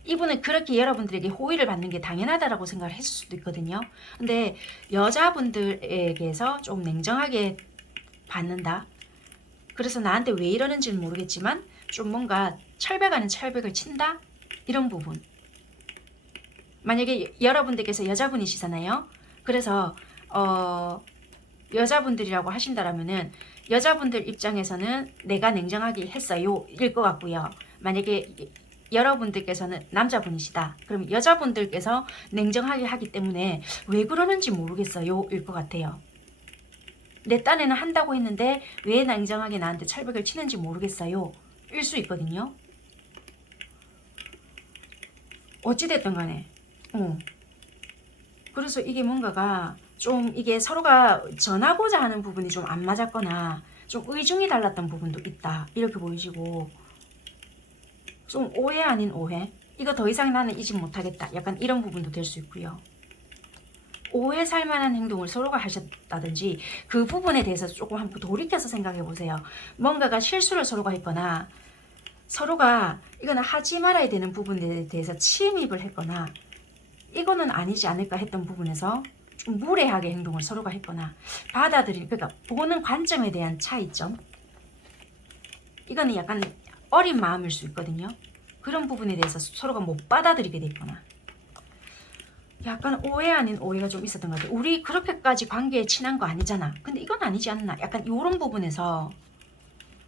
이분은 그렇게 여러분들에게 호의를 받는 게 당연하다라고 생각을 했을 수도 있거든요. 근데 여자분들에게서 좀 냉정하게 받는다. 그래서 나한테 왜 이러는지는 모르겠지만 좀 뭔가 철벽 아닌 철벽을 친다? 이런 부분. 만약에 여러분들께서 여자분이시잖아요. 그래서 여자분들이라고 하신다라면은 여자분들 입장에서는 내가 냉정하게 했어요 일 것 같고요. 만약에 여러분들께서는 남자분이시다. 그럼 여자분들께서 냉정하게 하기 때문에 왜 그러는지 모르겠어요 일 것 같아요. 내 딴에는 한다고 했는데 왜 냉정하게 나한테 철벽을 치는지 모르겠어요 일 수 있거든요. 어찌됐든 간에 그래서 이게 뭔가가 좀 이게 서로가 전하고자 하는 부분이 좀 안 맞았거나 좀 의중이 달랐던 부분도 있다 이렇게 보이시고 좀 오해 아닌 오해, 이거 더 이상 나는 이 집 못하겠다 약간 이런 부분도 될 수 있고요. 오해 살만한 행동을 서로가 하셨다든지 그 부분에 대해서 조금 한번 돌이켜서 생각해 보세요. 뭔가가 실수를 서로가 했거나 서로가 이거는 하지 말아야 되는 부분에 대해서 침입을 했거나 이거는 아니지 않을까 했던 부분에서 좀 무례하게 행동을 서로가 했거나 그러니까 보는 관점에 대한 차이점, 이거는 약간 어린 마음일 수 있거든요. 그런 부분에 대해서 서로가 못 받아들이게 됐거나 약간 오해 아닌 오해가 좀 있었던 것 같아요. 우리 그렇게까지 관계에 친한 거 아니잖아. 근데 이건 아니지 않나. 약간 이런 부분에서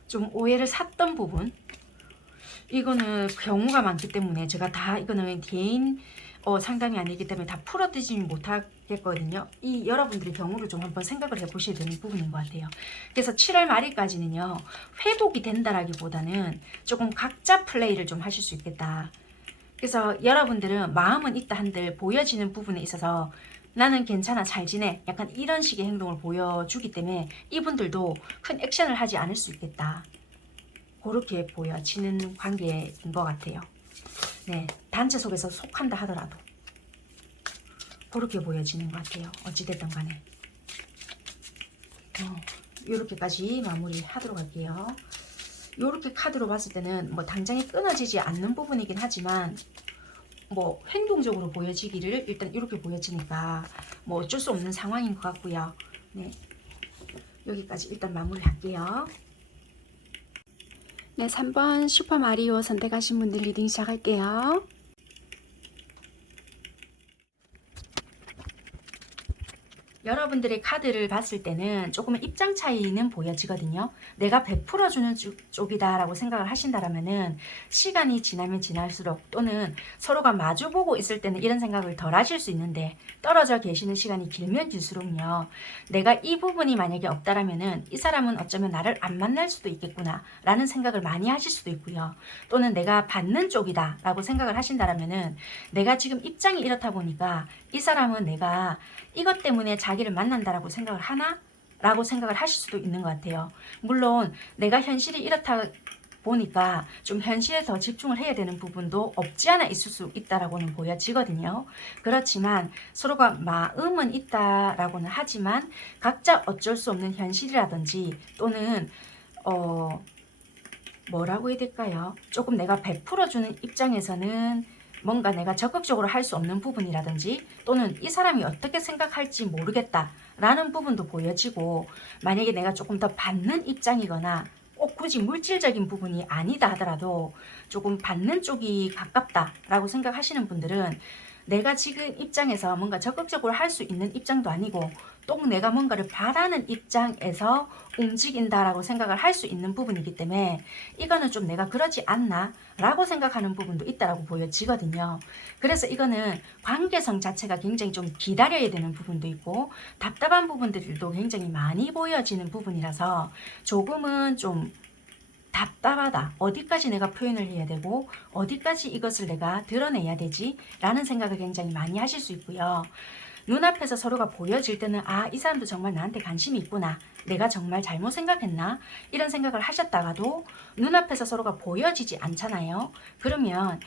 좀 오해를 샀던 부분, 이거는 경우가 많기 때문에 제가 다 이거는 개인 상담이 아니기 때문에 다 풀어드리지 못하겠거든요. 이 여러분들의 경우를 좀 한번 생각을 해보셔야 되는 부분인 것 같아요. 그래서 7월 말일까지는요, 회복이 된다라기보다는 조금 각자 플레이를 좀 하실 수 있겠다. 그래서 여러분들은 마음은 있다 한들 보여지는 부분에 있어서 나는 괜찮아 잘 지내 약간 이런 식의 행동을 보여주기 때문에 이분들도 큰 액션을 하지 않을 수 있겠다. 그렇게 보여지는 관계인 것 같아요. 네, 단체 속에서 속한다 하더라도 그렇게 보여지는 것 같아요. 어찌됐든 간에 이렇게까지 마무리 하도록 할게요. 이렇게 카드로 봤을 때는 뭐 당장에 끊어지지 않는 부분이긴 하지만 뭐 행동적으로 보여지기를 일단 이렇게 보여지니까 뭐 어쩔 수 없는 상황인 것 같고요. 네, 여기까지 일단 마무리 할게요. 네, 3번 슈퍼마리오 선택하신 분들 리딩 시작할게요. 여러분들의 카드를 봤을 때는 조금은 입장 차이는 보여지거든요. 내가 베풀어주는 쪽이다라고 생각을 하신다면은 시간이 지나면 지날수록 또는 서로가 마주보고 있을 때는 이런 생각을 덜 하실 수 있는데 떨어져 계시는 시간이 길면 길수록요. 내가 이 부분이 만약에 없다라면은 이 사람은 어쩌면 나를 안 만날 수도 있겠구나 라는 생각을 많이 하실 수도 있고요. 또는 내가 받는 쪽이다 라고 생각을 하신다면은 내가 지금 입장이 이렇다 보니까 이 사람은 내가 이것 때문에 자기를 만난다라고 생각을 하나? 라고 생각을 하실 수도 있는 것 같아요. 물론 내가 현실이 이렇다 보니까 좀 현실에 더 집중을 해야 되는 부분도 없지 않아 있을 수 있다라고는 보여지거든요. 그렇지만 서로가 마음은 있다라고는 하지만 각자 어쩔 수 없는 현실이라든지 또는 뭐라고 해야 될까요? 조금 내가 베풀어주는 입장에서는 뭔가 내가 적극적으로 할 수 없는 부분이라든지 또는 이 사람이 어떻게 생각할지 모르겠다 라는 부분도 보여지고, 만약에 내가 조금 더 받는 입장이거나 꼭 굳이 물질적인 부분이 아니다 하더라도 조금 받는 쪽이 가깝다 라고 생각하시는 분들은 내가 지금 입장에서 뭔가 적극적으로 할 수 있는 입장도 아니고 또 내가 뭔가를 바라는 입장에서 움직인다라고 생각을 할 수 있는 부분이기 때문에 이거는 좀 내가 그러지 않나 라고 생각하는 부분도 있다라고 보여지거든요. 그래서 이거는 관계성 자체가 굉장히 좀 기다려야 되는 부분도 있고 답답한 부분들도 굉장히 많이 보여지는 부분이라서 조금은 좀 답답하다. 어디까지 내가 표현을 해야 되고 어디까지 이것을 내가 드러내야 되지? 라는 생각을 굉장히 많이 하실 수 있고요. 눈앞에서 서로가 보여질 때는 이 사람도 정말 나한테 관심이 있구나. 내가 정말 잘못 생각했나? 이런 생각을 하셨다가도 눈앞에서 서로가 보여지지 않잖아요. 그러면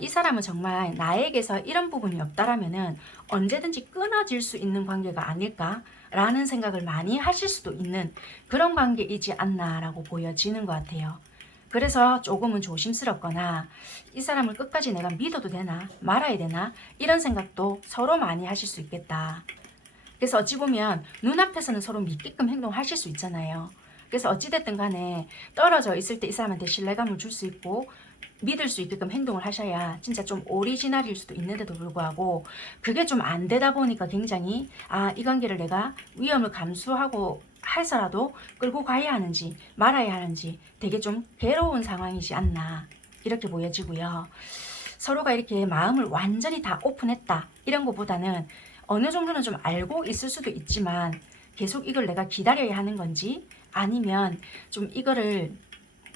이 사람은 정말 나에게서 이런 부분이 없다라면은 언제든지 끊어질 수 있는 관계가 아닐까? 라는 생각을 많이 하실 수도 있는 그런 관계이지 않나라고 보여지는 것 같아요. 그래서 조금은 조심스럽거나 이 사람을 끝까지 내가 믿어도 되나 말아야 되나 이런 생각도 서로 많이 하실 수 있겠다. 그래서 어찌 보면 눈앞에서는 서로 믿게끔 행동하실 수 있잖아요. 그래서 어찌됐든 간에 떨어져 있을 때 이 사람한테 신뢰감을 줄 수 있고 믿을 수 있게끔 행동을 하셔야 진짜 좀 오리지널일 수도 있는데도 불구하고 그게 좀 안 되다 보니까 굉장히 이 관계를 내가 위험을 감수하고 해서라도 끌고 가야 하는지 말아야 하는지 되게 좀 괴로운 상황이지 않나 이렇게 보여지고요. 서로가 이렇게 마음을 완전히 다 오픈했다 이런 것보다는 어느 정도는 좀 알고 있을 수도 있지만 계속 이걸 내가 기다려야 하는 건지 아니면 좀 이거를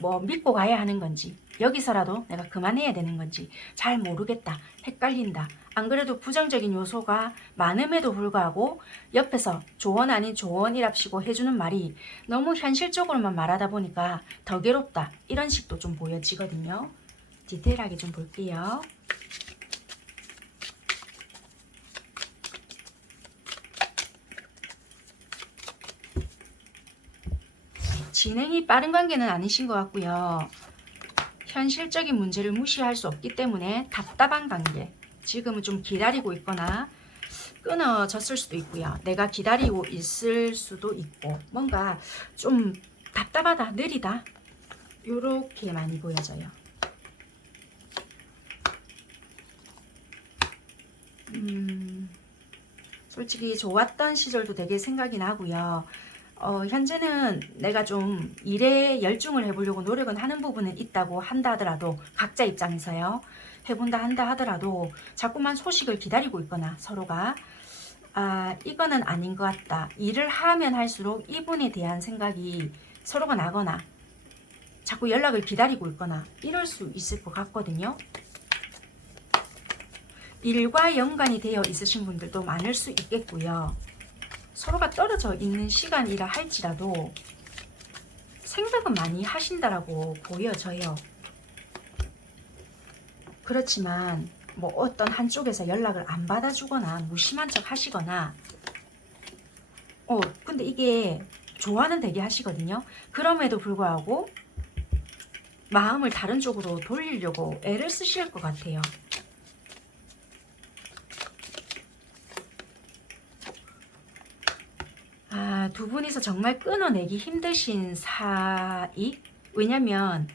뭐 믿고 가야 하는 건지 여기서라도 내가 그만해야 되는 건지 잘 모르겠다, 헷갈린다. 안 그래도 부정적인 요소가 많음에도 불구하고 옆에서 조언 아닌 조언이랍시고 해주는 말이 너무 현실적으로만 말하다 보니까 더 괴롭다 이런 식도 좀 보여지거든요. 디테일하게 좀 볼게요. 진행이 빠른 관계는 아니신 것 같고요. 현실적인 문제를 무시할 수 없기 때문에 답답한 관계, 지금은 좀 기다리고 있거나 끊어졌을 수도 있고요. 내가 기다리고 있을 수도 있고 뭔가 좀 답답하다, 느리다 이렇게 많이 보여져요. 솔직히 좋았던 시절도 되게 생각이 나고요. 현재는 내가 좀 일에 열중을 해보려고 노력은 하는 부분은 있다고 한다 하더라도 각자 입장에서요. 해본다 한다 하더라도 자꾸만 소식을 기다리고 있거나 서로가 이거는 아닌 것 같다. 일을 하면 할수록 이분에 대한 생각이 서로가 나거나 자꾸 연락을 기다리고 있거나 이럴 수 있을 것 같거든요. 일과 연관이 되어 있으신 분들도 많을 수 있겠고요. 서로가 떨어져 있는 시간이라 할지라도 생각은 많이 하신다라고 보여져요. 그렇지만 뭐 어떤 한쪽에서 연락을 안 받아주거나 무심한 척 하시거나 근데 이게 좋아는 되게 하시거든요. 그럼에도 불구하고 마음을 다른 쪽으로 돌리려고 애를 쓰실 것 같아요. 두 분이서 정말 끊어내기 힘드신 사이? 왜냐면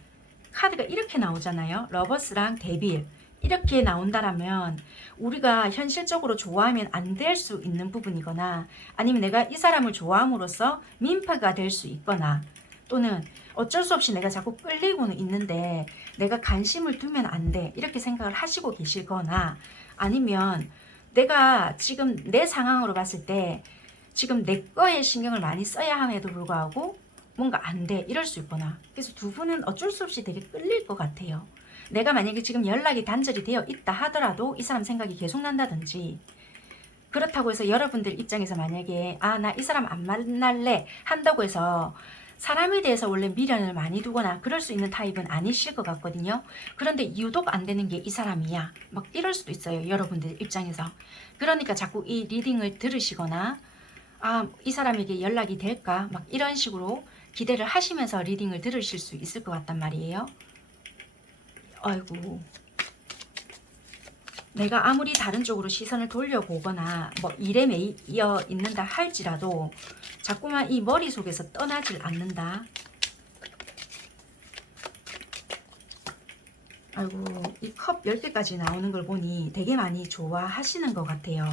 카드가 이렇게 나오잖아요. 러버스랑 데빌 이렇게 나온다라면 우리가 현실적으로 좋아하면 안 될 수 있는 부분이거나 아니면 내가 이 사람을 좋아함으로써 민폐가 될 수 있거나 또는 어쩔 수 없이 내가 자꾸 끌리고는 있는데 내가 관심을 두면 안 돼 이렇게 생각을 하시고 계시거나 아니면 내가 지금 내 상황으로 봤을 때 지금 내 거에 신경을 많이 써야 함에도 불구하고 뭔가 안 돼 이럴 수 있거나 그래서 두 분은 어쩔 수 없이 되게 끌릴 것 같아요. 내가 만약에 지금 연락이 단절이 되어 있다 하더라도 이 사람 생각이 계속 난다든지 그렇다고 해서 여러분들 입장에서 만약에 나 이 사람 안 만날래 한다고 해서 사람에 대해서 원래 미련을 많이 두거나 그럴 수 있는 타입은 아니실 것 같거든요. 그런데 유독 안 되는 게 이 사람이야 막 이럴 수도 있어요. 여러분들 입장에서. 그러니까 자꾸 이 리딩을 들으시거나 이 사람에게 연락이 될까 막 이런 식으로 기대를 하시면서 리딩을 들으실 수 있을 것 같단 말이에요. 아이고, 내가 아무리 다른 쪽으로 시선을 돌려보거나 뭐 일에 매여 있는다 할지라도 자꾸만 이 머릿속에서 떠나질 않는다. 아이고, 이 컵 10개까지 나오는 걸 보니 되게 많이 좋아하시는 것 같아요.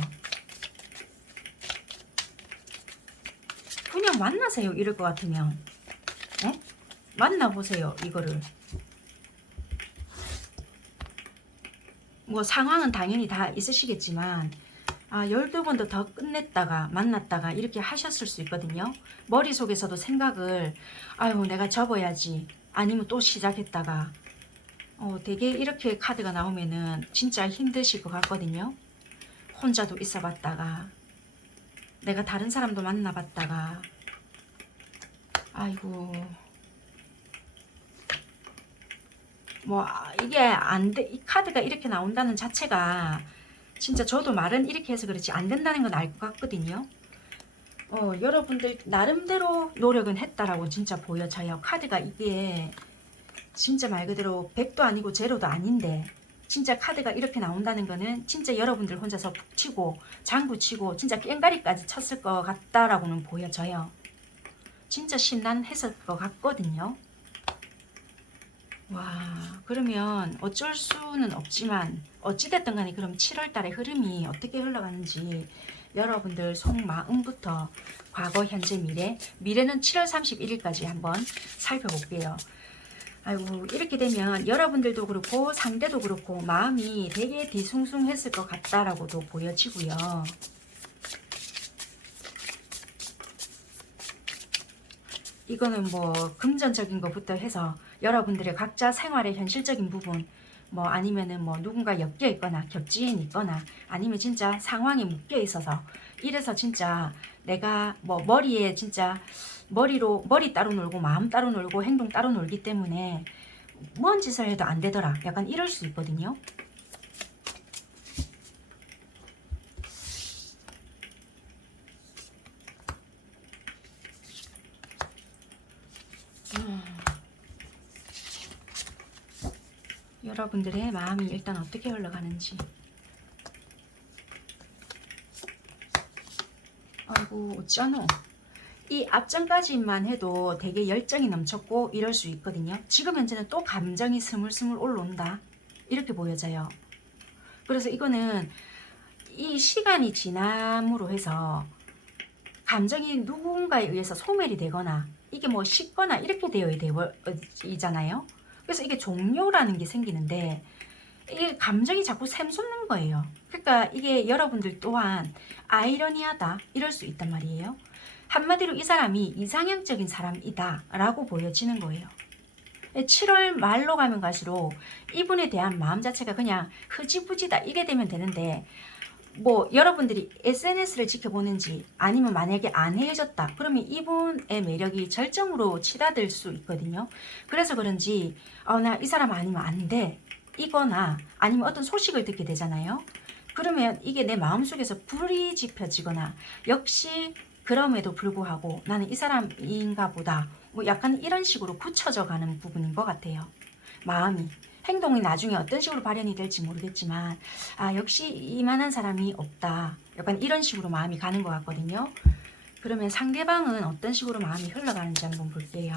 그냥 만나세요. 이럴 것 같으면. 만나보세요. 이거를. 뭐 상황은 당연히 다 있으시겠지만 12번도 더 끝냈다가 만났다가 이렇게 하셨을 수 있거든요. 머릿속에서도 생각을 아유 내가 접어야지 아니면 또 시작했다가 되게 이렇게 카드가 나오면은 진짜 힘드실 것 같거든요. 혼자도 있어봤다가 내가 다른 사람도 만나봤다가 아이고 뭐 이게 안 돼. 이 카드가 이렇게 나온다는 자체가 진짜 저도 말은 이렇게 해서 그렇지 안 된다는 건 알 것 같거든요. 여러분들 나름대로 노력은 했다라고 진짜 보여져요. 카드가 이게 진짜 말 그대로 100도 아니고 제로도 아닌데 진짜 카드가 이렇게 나온다는 거는 진짜 여러분들 혼자서 푹 치고 장구 치고 진짜 깽가리까지 쳤을 것 같다라고는 보여져요. 진짜 심란했을 것 같거든요. 와, 그러면 어쩔 수는 없지만 어찌됐든 간에 그럼 7월 달의 흐름이 어떻게 흘러가는지 여러분들 속마음부터 과거, 현재, 미래는 7월 31일까지 한번 살펴볼게요. 아이고, 이렇게 되면 여러분들도 그렇고 상대도 그렇고 마음이 되게 뒤숭숭했을 것 같다라고도 보여지고요. 이거는 뭐 금전적인 것부터 해서 여러분들의 각자 생활의 현실적인 부분 뭐 아니면은 뭐 누군가 엮여 있거나 겹지인 있거나 아니면 진짜 상황에 묶여 있어서 이래서 진짜 내가 뭐 머리에 진짜 머리 따로 놀고 마음 따로 놀고 행동 따로 놀기 때문에 뭔 짓을 해도 안 되더라 약간 이럴 수 있거든요. 여러분들의 마음이 일단 어떻게 흘러가는지. 아이고 어쩌노. 이 앞전까지만 해도 되게 열정이 넘쳤고 이럴 수 있거든요. 지금 현재는 또 감정이 스물스물 올라온다 이렇게 보여져요. 그래서 이거는 이 시간이 지남으로 해서 감정이 누군가에 의해서 소멸이 되거나 이게 뭐 식거나 이렇게 되어야 되잖아요. 그래서 이게 종료라는 게 생기는데 이게 감정이 자꾸 샘솟는 거예요. 그러니까 이게 여러분들 또한 아이러니하다 이럴 수 있단 말이에요. 한마디로 이 사람이 이상형적인 사람이다 라고 보여지는 거예요. 7월 말로 가면 갈수록 이분에 대한 마음 자체가 그냥 흐지부지다 이게 되면 되는데 뭐 여러분들이 SNS를 지켜보는지 아니면 만약에 안 헤어졌다 그러면 이분의 매력이 절정으로 치닫을 수 있거든요. 그래서 그런지 나 이 사람 아니면 안 돼 이거나 아니면 어떤 소식을 듣게 되잖아요. 그러면 이게 내 마음속에서 불이 지펴지거나 역시 그럼에도 불구하고 나는 이 사람인가 보다 뭐 약간 이런 식으로 굳혀져 가는 부분인 것 같아요. 마음이. 행동이 나중에 어떤 식으로 발현이 될지 모르겠지만 아 역시 이만한 사람이 없다. 약간 이런 식으로 마음이 가는 것 같거든요. 그러면 상대방은 어떤 식으로 마음이 흘러가는지 한번 볼게요.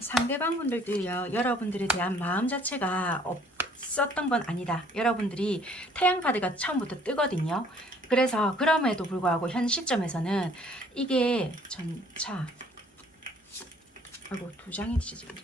상대방 분들도요, 여러분들에 대한 마음 자체가 없었던 건 아니다. 여러분들이 태양 카드가 처음부터 뜨거든요. 그래서 그럼에도 불구하고 현 시점에서는 이게 전차, 아이고 두 장이지 지금.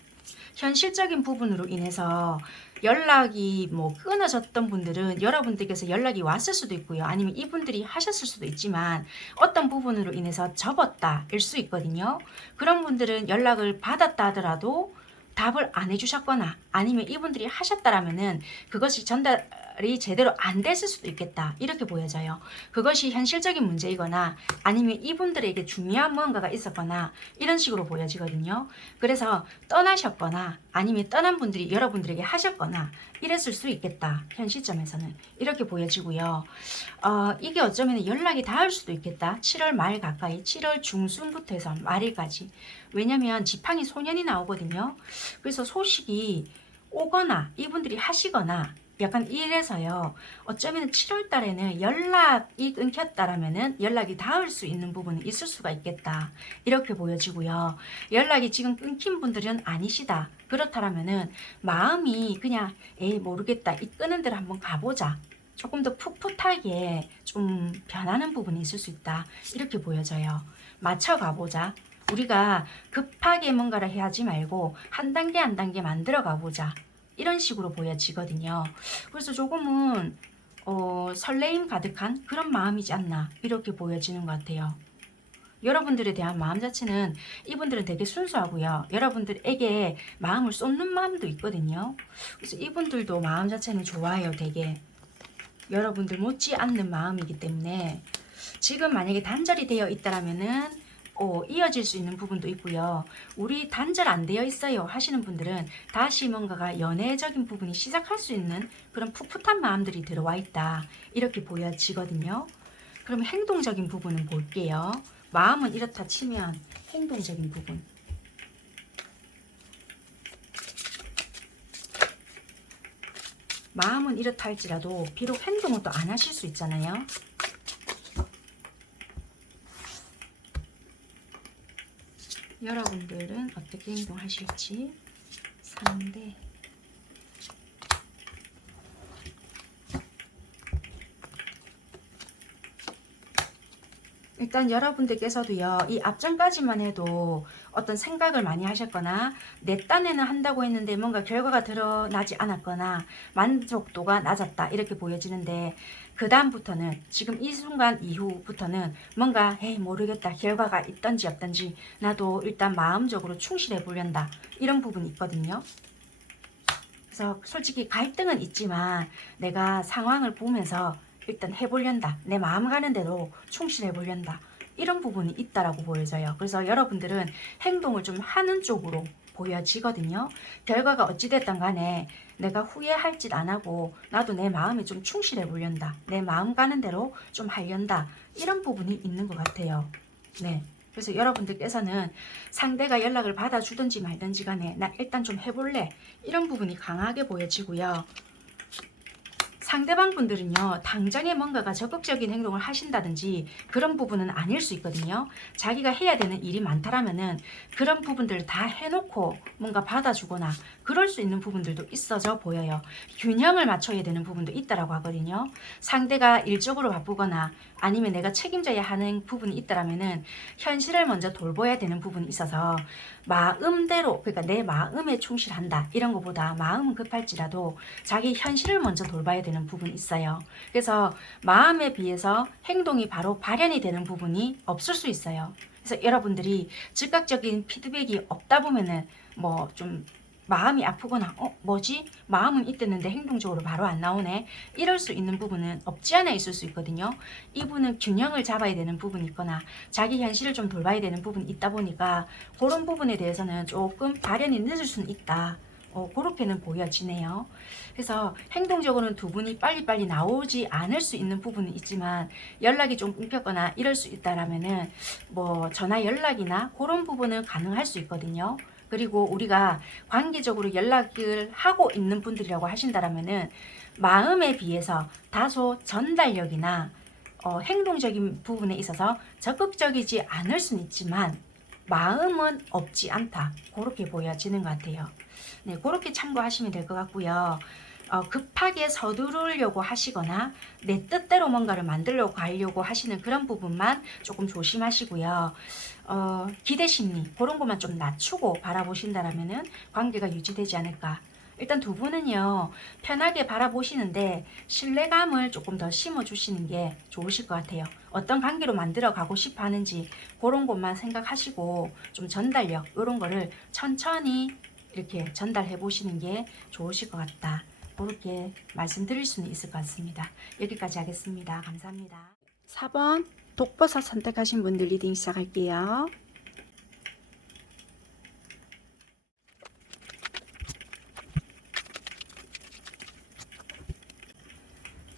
현실적인 부분으로 인해서 연락이 뭐 끊어졌던 분들은 여러분들께서 연락이 왔을 수도 있고요. 아니면 이분들이 하셨을 수도 있지만 어떤 부분으로 인해서 접었다일 수 있거든요. 그런 분들은 연락을 받았다 하더라도 답을 안 해주셨거나 아니면 이분들이 하셨다라면은 그것이 전달이 제대로 안 됐을 수도 있겠다. 이렇게 보여져요. 그것이 현실적인 문제이거나 아니면 이분들에게 중요한 무언가가 있었거나 이런 식으로 보여지거든요. 그래서 떠나셨거나 아니면 떠난 분들이 여러분들에게 하셨거나 이랬을 수 있겠다. 현 시점에서는 이렇게 보여지고요. 이게 어쩌면 연락이 닿을 수도 있겠다. 7월 말 가까이 7월 중순부터 해서 말일까지. 왜냐면 지팡이 소년이 나오거든요. 그래서 소식이 오거나 이분들이 하시거나 약간 이래서요. 어쩌면 7월 달에는 연락이 끊겼다라면은 연락이 닿을 수 있는 부분이 있을 수가 있겠다. 이렇게 보여지고요. 연락이 지금 끊긴 분들은 아니시다. 그렇다라면은 마음이 그냥 에이 모르겠다. 이 끄는 대로 한번 가보자. 조금 더 풋풋하게 좀 변하는 부분이 있을 수 있다. 이렇게 보여져요. 맞춰 가보자. 우리가 급하게 뭔가를 해야지 말고 한 단계 한 단계 만들어 가보자. 이런 식으로 보여지거든요. 그래서 조금은 설레임 가득한 그런 마음이지 않나 이렇게 보여지는 것 같아요. 여러분들에 대한 마음 자체는 이분들은 되게 순수하고요. 여러분들에게 마음을 쏟는 마음도 있거든요. 그래서 이분들도 마음 자체는 좋아요. 되게 여러분들 못지않는 마음이기 때문에 지금 만약에 단절이 되어 있다라면은 이어질 수 있는 부분도 있고요. 우리 단절 안 되어 있어요 하시는 분들은 다시 뭔가가 연애적인 부분이 시작할 수 있는 그런 풋풋한 마음들이 들어와 있다. 이렇게 보여지거든요. 그럼 행동적인 부분은 볼게요. 마음은 이렇다 치면 행동적인 부분. 마음은 이렇다 할지라도 비록 행동은 또 안 하실 수 있잖아요. 여러분들은 어떻게 행동하실지 상대 일단 여러분들께서도요 이 앞전까지만 해도 어떤 생각을 많이 하셨거나 내 딴에는 한다고 했는데 뭔가 결과가 드러나지 않았거나 만족도가 낮았다 이렇게 보여지는데 그 다음부터는 지금 이 순간 이후부터는 뭔가 에이 모르겠다 결과가 있던지 없던지 나도 일단 마음적으로 충실해 보련다 이런 부분이 있거든요. 그래서 솔직히 갈등은 있지만 내가 상황을 보면서 일단 해보련다. 내 마음 가는 대로 충실해 보련다. 이런 부분이 있다라고 보여져요. 그래서 여러분들은 행동을 좀 하는 쪽으로 보여지거든요. 결과가 어찌됐든 간에 내가 후회할 짓 안 하고 나도 내 마음에 좀 충실해 보련다. 내 마음 가는 대로 좀 하련다. 이런 부분이 있는 것 같아요. 네. 그래서 여러분들께서는 상대가 연락을 받아주든지 말든지 간에 나 일단 좀 해볼래. 이런 부분이 강하게 보여지고요. 상대방 분들은요 당장에 뭔가가 적극적인 행동을 하신다든지 그런 부분은 아닐 수 있거든요. 자기가 해야 되는 일이 많다라면은 그런 부분들을 다 해놓고 뭔가 받아주거나 그럴 수 있는 부분들도 있어져 보여요. 균형을 맞춰야 되는 부분도 있다라고 하거든요. 상대가 일적으로 바쁘거나 아니면 내가 책임져야 하는 부분이 있다라면은 현실을 먼저 돌봐야 되는 부분이 있어서 마음대로 그러니까 내 마음에 충실한다 이런 것보다 마음은 급할지라도 자기 현실을 먼저 돌봐야 되는 부분이 있어요. 그래서 마음에 비해서 행동이 바로 발현이 되는 부분이 없을 수 있어요. 그래서 여러분들이 즉각적인 피드백이 없다 보면은 뭐 좀 마음이 아프거나 뭐지? 마음은 이랬는데 행동적으로 바로 안 나오네. 이럴 수 있는 부분은 없지 않아 있을 수 있거든요. 이분은 균형을 잡아야 되는 부분이 있거나 자기 현실을 좀 돌봐야 되는 부분이 있다 보니까 그런 부분에 대해서는 조금 발현이 늦을 수는 있다. 그렇게는 보여지네요. 그래서 행동적으로는 두 분이 빨리빨리 나오지 않을 수 있는 부분은 있지만 연락이 좀 끊겼거나 이럴 수 있다라면은 뭐 전화 연락이나 그런 부분은 가능할 수 있거든요. 그리고 우리가 관계적으로 연락을 하고 있는 분들이라고 하신다라면은 마음에 비해서 다소 전달력이나 행동적인 부분에 있어서 적극적이지 않을 수는 있지만 마음은 없지 않다. 그렇게 보여지는 것 같아요. 네, 그렇게 참고하시면 될 것 같고요. 급하게 서두르려고 하시거나 내 뜻대로 뭔가를 만들려고 가려고 하시는 그런 부분만 조금 조심하시고요. 기대 심리 그런 것만 좀 낮추고 바라보신다라면은 관계가 유지되지 않을까. 일단 두 분은요 편하게 바라보시는데 신뢰감을 조금 더 심어주시는 게 좋으실 것 같아요. 어떤 관계로 만들어 가고 싶어 하는지 그런 것만 생각하시고 좀 전달력 이런 거를 천천히 이렇게 전달해 보시는 게 좋으실 것 같다. 그렇게 말씀드릴 수는 있을 것 같습니다. 여기까지 하겠습니다. 감사합니다. 4번 독버섯 선택하신 분들 리딩 시작할게요.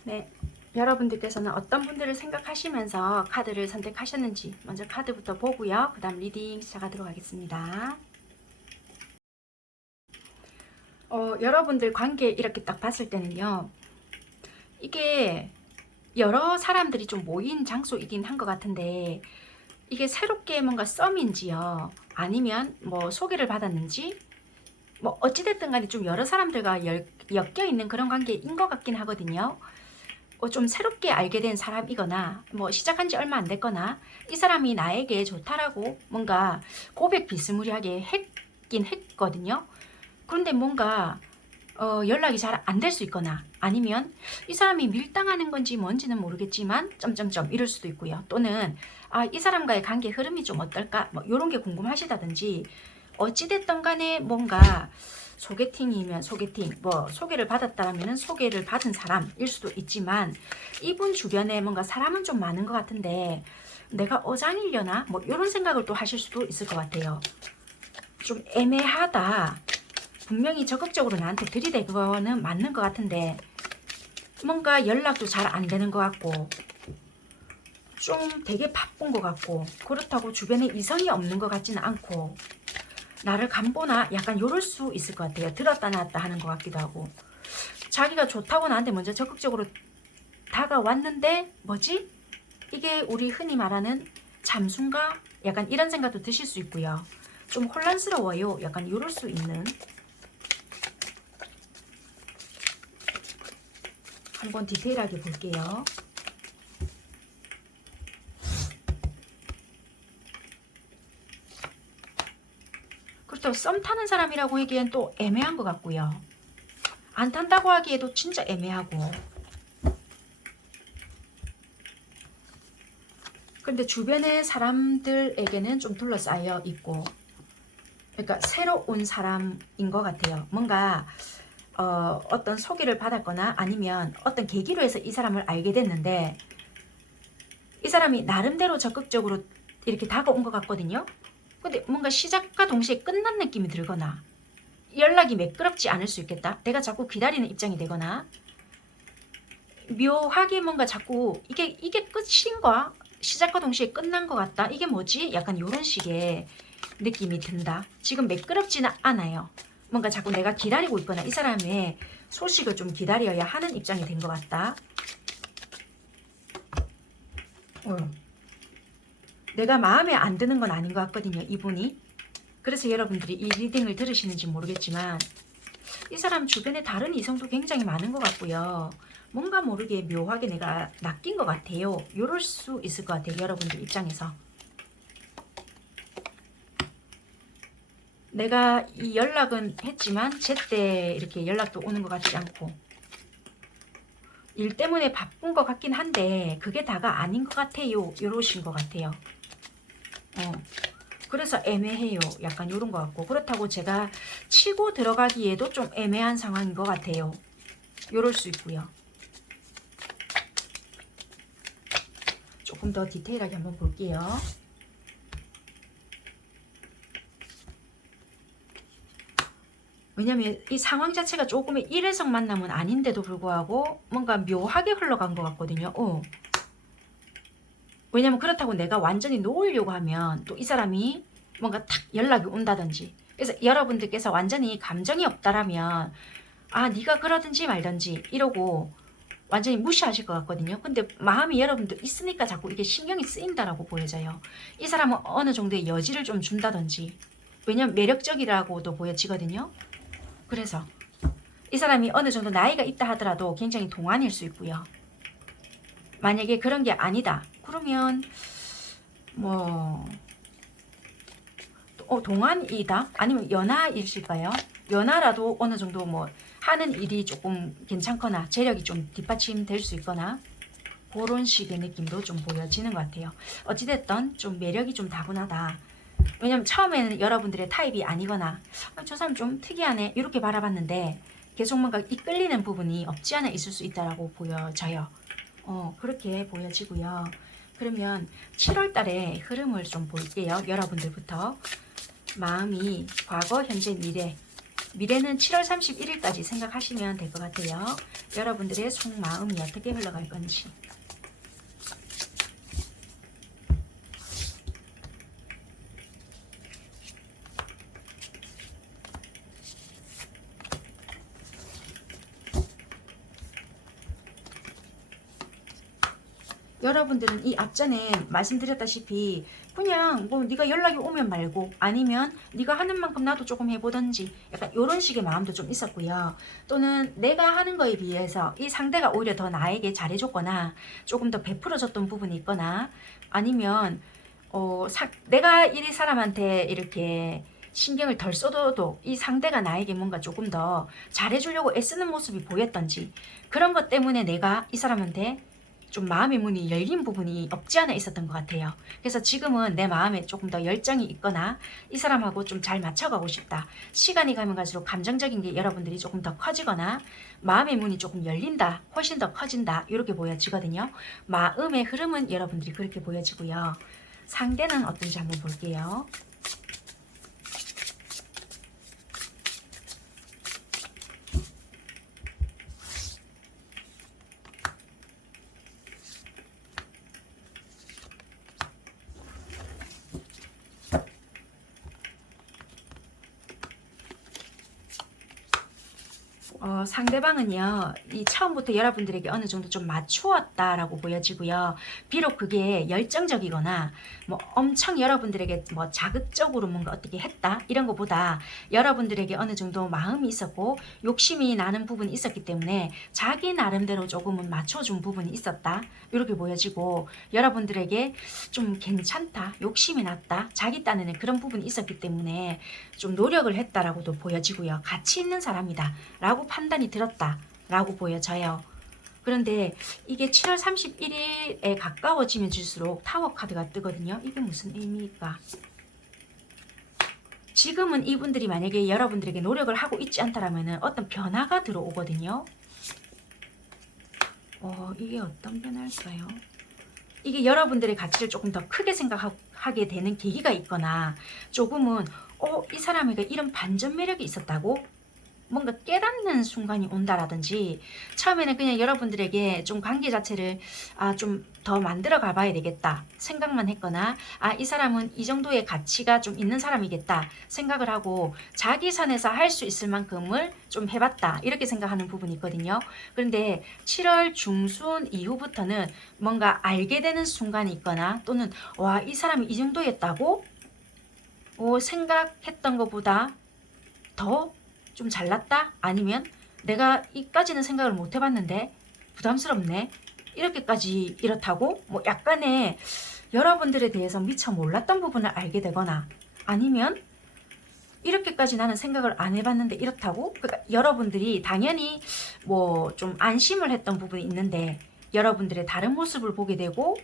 네, 여러분들께서는 어떤 분들을 생각하시면서 카드를 선택하셨는지 먼저 카드부터 보고요. 그 다음 리딩 시작하도록 하겠습니다. 여러분들 관계 이렇게 딱 봤을 때는요. 이게 여러 사람들이 좀 모인 장소이긴 한 것 같은데 이게 새롭게 뭔가 썸인지요. 아니면 뭐 소개를 받았는지 뭐 어찌됐든 간에 좀 여러 사람들과 엮여 있는 그런 관계인 것 같긴 하거든요. 좀 새롭게 알게 된 사람이거나 뭐 시작한 지 얼마 안 됐거나 이 사람이 나에게 좋다라고 뭔가 고백 비스무리하게 했긴 했거든요. 그런데 뭔가 연락이 잘 안 될 수 있거나 아니면 이 사람이 밀당하는 건지 뭔지는 모르겠지만 점점점 이럴 수도 있고요. 또는 이 사람과의 관계 흐름이 좀 어떨까 뭐 이런 게 궁금하시다든지 어찌됐든 간에 뭔가 소개팅이면 소개팅 뭐 소개를 받았다라면 소개를 받은 사람일 수도 있지만 이분 주변에 뭔가 사람은 좀 많은 것 같은데 내가 어장이려나 뭐 이런 생각을 또 하실 수도 있을 것 같아요. 좀 애매하다. 분명히 적극적으로 나한테 들이대거는 맞는 것 같은데 뭔가 연락도 잘 안 되는 것 같고 좀 되게 바쁜 것 같고 그렇다고 주변에 이성이 없는 것 같지는 않고 나를 간보나 약간 요럴 수 있을 것 같아요. 들었다 놨다 하는 것 같기도 하고 자기가 좋다고 나한테 먼저 적극적으로 다가왔는데 뭐지? 이게 우리 흔히 말하는 잠순가? 약간 이런 생각도 드실 수 있고요. 좀 혼란스러워요. 약간 요럴 수 있는 한번 디테일하게 볼게요. 그렇다고 썸 타는 사람이라고 하기엔 또 애매한 것 같고요. 안 탄다고 하기에도 진짜 애매하고. 근데 주변의 사람들에게는 좀 둘러싸여 있고 그러니까 새로 온 사람인 것 같아요. 뭔가 어떤 소개를 받았거나 아니면 어떤 계기로 해서 이 사람을 알게 됐는데 이 사람이 나름대로 적극적으로 이렇게 다가온 것 같거든요. 근데 뭔가 시작과 동시에 끝난 느낌이 들거나 연락이 매끄럽지 않을 수 있겠다. 내가 자꾸 기다리는 입장이 되거나 묘하게 뭔가 자꾸 이게 끝인가? 시작과 동시에 끝난 것 같다. 이게 뭐지? 약간 이런 식의 느낌이 든다. 지금 매끄럽지는 않아요. 뭔가 자꾸 내가 기다리고 있거나 이 사람의 소식을 좀 기다려야 하는 입장이 된 것 같다. 내가 마음에 안 드는 건 아닌 것 같거든요. 이분이. 그래서 여러분들이 이 리딩을 들으시는지 모르겠지만 이 사람 주변에 다른 이성도 굉장히 많은 것 같고요. 뭔가 모르게 묘하게 내가 낚인 것 같아요. 이럴 수 있을 것 같아요. 여러분들 입장에서. 내가 이 연락은 했지만 제때 이렇게 연락도 오는 것 같지 않고 일 때문에 바쁜 것 같긴 한데 그게 다가 아닌 것 같아요. 이러신 것 같아요. 그래서 애매해요. 약간 이런 것 같고, 그렇다고 제가 치고 들어가기에도 좀 애매한 상황인 것 같아요. 요럴 수 있고요. 조금 더 디테일하게 한번 볼게요. 왜냐면 이 상황 자체가 조금의 일회성 만남은 아닌데도 불구하고 뭔가 묘하게 흘러간 것 같거든요. 왜냐면 그렇다고 내가 완전히 놓으려고 하면 또 이 사람이 뭔가 탁 연락이 온다든지, 그래서 여러분들께서 완전히 감정이 없다라면 아 네가 그러든지 말든지 이러고 완전히 무시하실 것 같거든요. 근데 마음이 여러분들 있으니까 자꾸 이게 신경이 쓰인다라고 보여져요. 이 사람은 어느 정도의 여지를 좀 준다든지, 왜냐면 매력적이라고도 보여지거든요. 그래서 이 사람이 어느 정도 나이가 있다 하더라도 굉장히 동안일 수 있고요. 만약에 그런 게 아니다 그러면 뭐 동안이다 아니면 연하이실까요? 연하라도 어느 정도 뭐 하는 일이 조금 괜찮거나 재력이 좀 뒷받침될 수 있거나 그런 식의 느낌도 좀 보여지는 것 같아요. 어찌됐든 좀 매력이 좀 다분하다. 왜냐면 처음에는 여러분들의 타입이 아니거나 저 사람 좀 특이하네 이렇게 바라봤는데 계속 뭔가 이끌리는 부분이 없지 않아 있을 수 있다라고 보여져요. 그렇게 보여지고요. 그러면 7월 달에 흐름을 좀 볼게요. 여러분들부터. 마음이 과거, 현재, 미래. 미래는 7월 31일까지 생각하시면 될 것 같아요. 여러분들의 속마음이 어떻게 흘러갈 건지. 여러분들은 이 앞전에 말씀드렸다시피 그냥 뭐 네가 연락이 오면 말고 아니면 네가 하는 만큼 나도 조금 해보던지 약간 이런 식의 마음도 좀 있었고요. 또는 내가 하는 거에 비해서 이 상대가 오히려 더 나에게 잘해줬거나 조금 더 베풀어줬던 부분이 있거나 아니면 내가 이 사람한테 이렇게 신경을 덜 써도 이 상대가 나에게 뭔가 조금 더 잘해주려고 애쓰는 모습이 보였던지 그런 것 때문에 내가 이 사람한테 좀 마음의 문이 열린 부분이 없지 않아 있었던 것 같아요. 그래서 지금은 내 마음에 조금 더 열정이 있거나 이 사람하고 좀 잘 맞춰가고 싶다. 시간이 가면 갈수록 감정적인 게 여러분들이 조금 더 커지거나 마음의 문이 조금 열린다. 훨씬 더 커진다. 이렇게 보여지거든요. 마음의 흐름은 여러분들이 그렇게 보여지고요. 상대는 어떤지 한번 볼게요. 상대방은요, 이 처음부터 여러분들에게 어느 정도 좀 맞추었다라고 보여지고요. 비록 그게 열정적이거나, 뭐 엄청 여러분들에게 뭐 자극적으로 뭔가 어떻게 했다, 이런 것보다 여러분들에게 어느 정도 마음이 있었고, 욕심이 나는 부분이 있었기 때문에 자기 나름대로 조금은 맞춰준 부분이 있었다. 이렇게 보여지고, 여러분들에게 좀 괜찮다, 욕심이 났다, 자기 딴에는 그런 부분이 있었기 때문에 좀 노력을 했다라고도 보여지고요. 가치 있는 사람이다. 라고 판단이 들었다라고 보여져요. 그런데 이게 7월 31일에 가까워지면 질수록 타워 카드가 뜨거든요. 이게 무슨 의미일까? 지금은 이분들이 만약에 여러분들에게 노력을 하고 있지 않다라면 어떤 변화가 들어오거든요. 이게 어떤 변화일까요? 이게 여러분들의 가치를 조금 더 크게 생각하게 되는 계기가 있거나 조금은 이 사람에게 이런 반전 매력이 있었다고? 뭔가 깨닫는 순간이 온다라든지 처음에는 그냥 여러분들에게 좀 관계 자체를 좀 더 만들어 가봐야 되겠다 생각만 했거나 이 사람은 이 정도의 가치가 좀 있는 사람이겠다 생각을 하고 자기 선에서 할 수 있을 만큼을 좀 해봤다 이렇게 생각하는 부분이 있거든요. 그런데 7월 중순 이후부터는 뭔가 알게 되는 순간이 있거나 또는 와, 이 사람이 이 정도였다고 생각했던 것보다 더 좀 잘났다? 아니면 내가 이까지는 생각을 못 해봤는데 부담스럽네? 이렇게까지 이렇다고? 뭐 약간의 여러분들에 대해서 미처 몰랐던 부분을 알게 되거나 아니면 이렇게까지 나는 생각을 안 해봤는데 이렇다고? 그러니까 여러분들이 당연히 뭐 좀 안심을 했던 부분이 있는데 여러분들의 다른 모습을 보게 되고